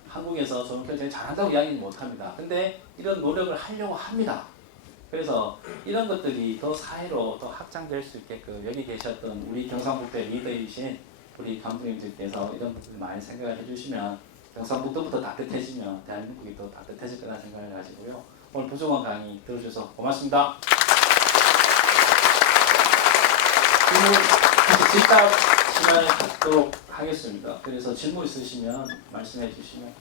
한국에서 존엄케어 제일 잘한다고 이야기는 못합니다. 근데 이런 노력을 하려고 합니다. 그래서 이런 것들이 더 사회로 더 확장될 수 있게끔 여기 계셨던 우리 경상북도의 리더이신 우리 간부님들께서 이런 것들을 많이 생각을 해주시면 경상북도부터 따뜻해지면 대한민국이 더 따뜻해질 거라 생각을 가지고요. 오늘 부족한 강의 들어주셔서 고맙습니다. 질문 다시 질답 시간을 갖도록 하겠습니다. 그래서 질문 있으시면 말씀해 주시면.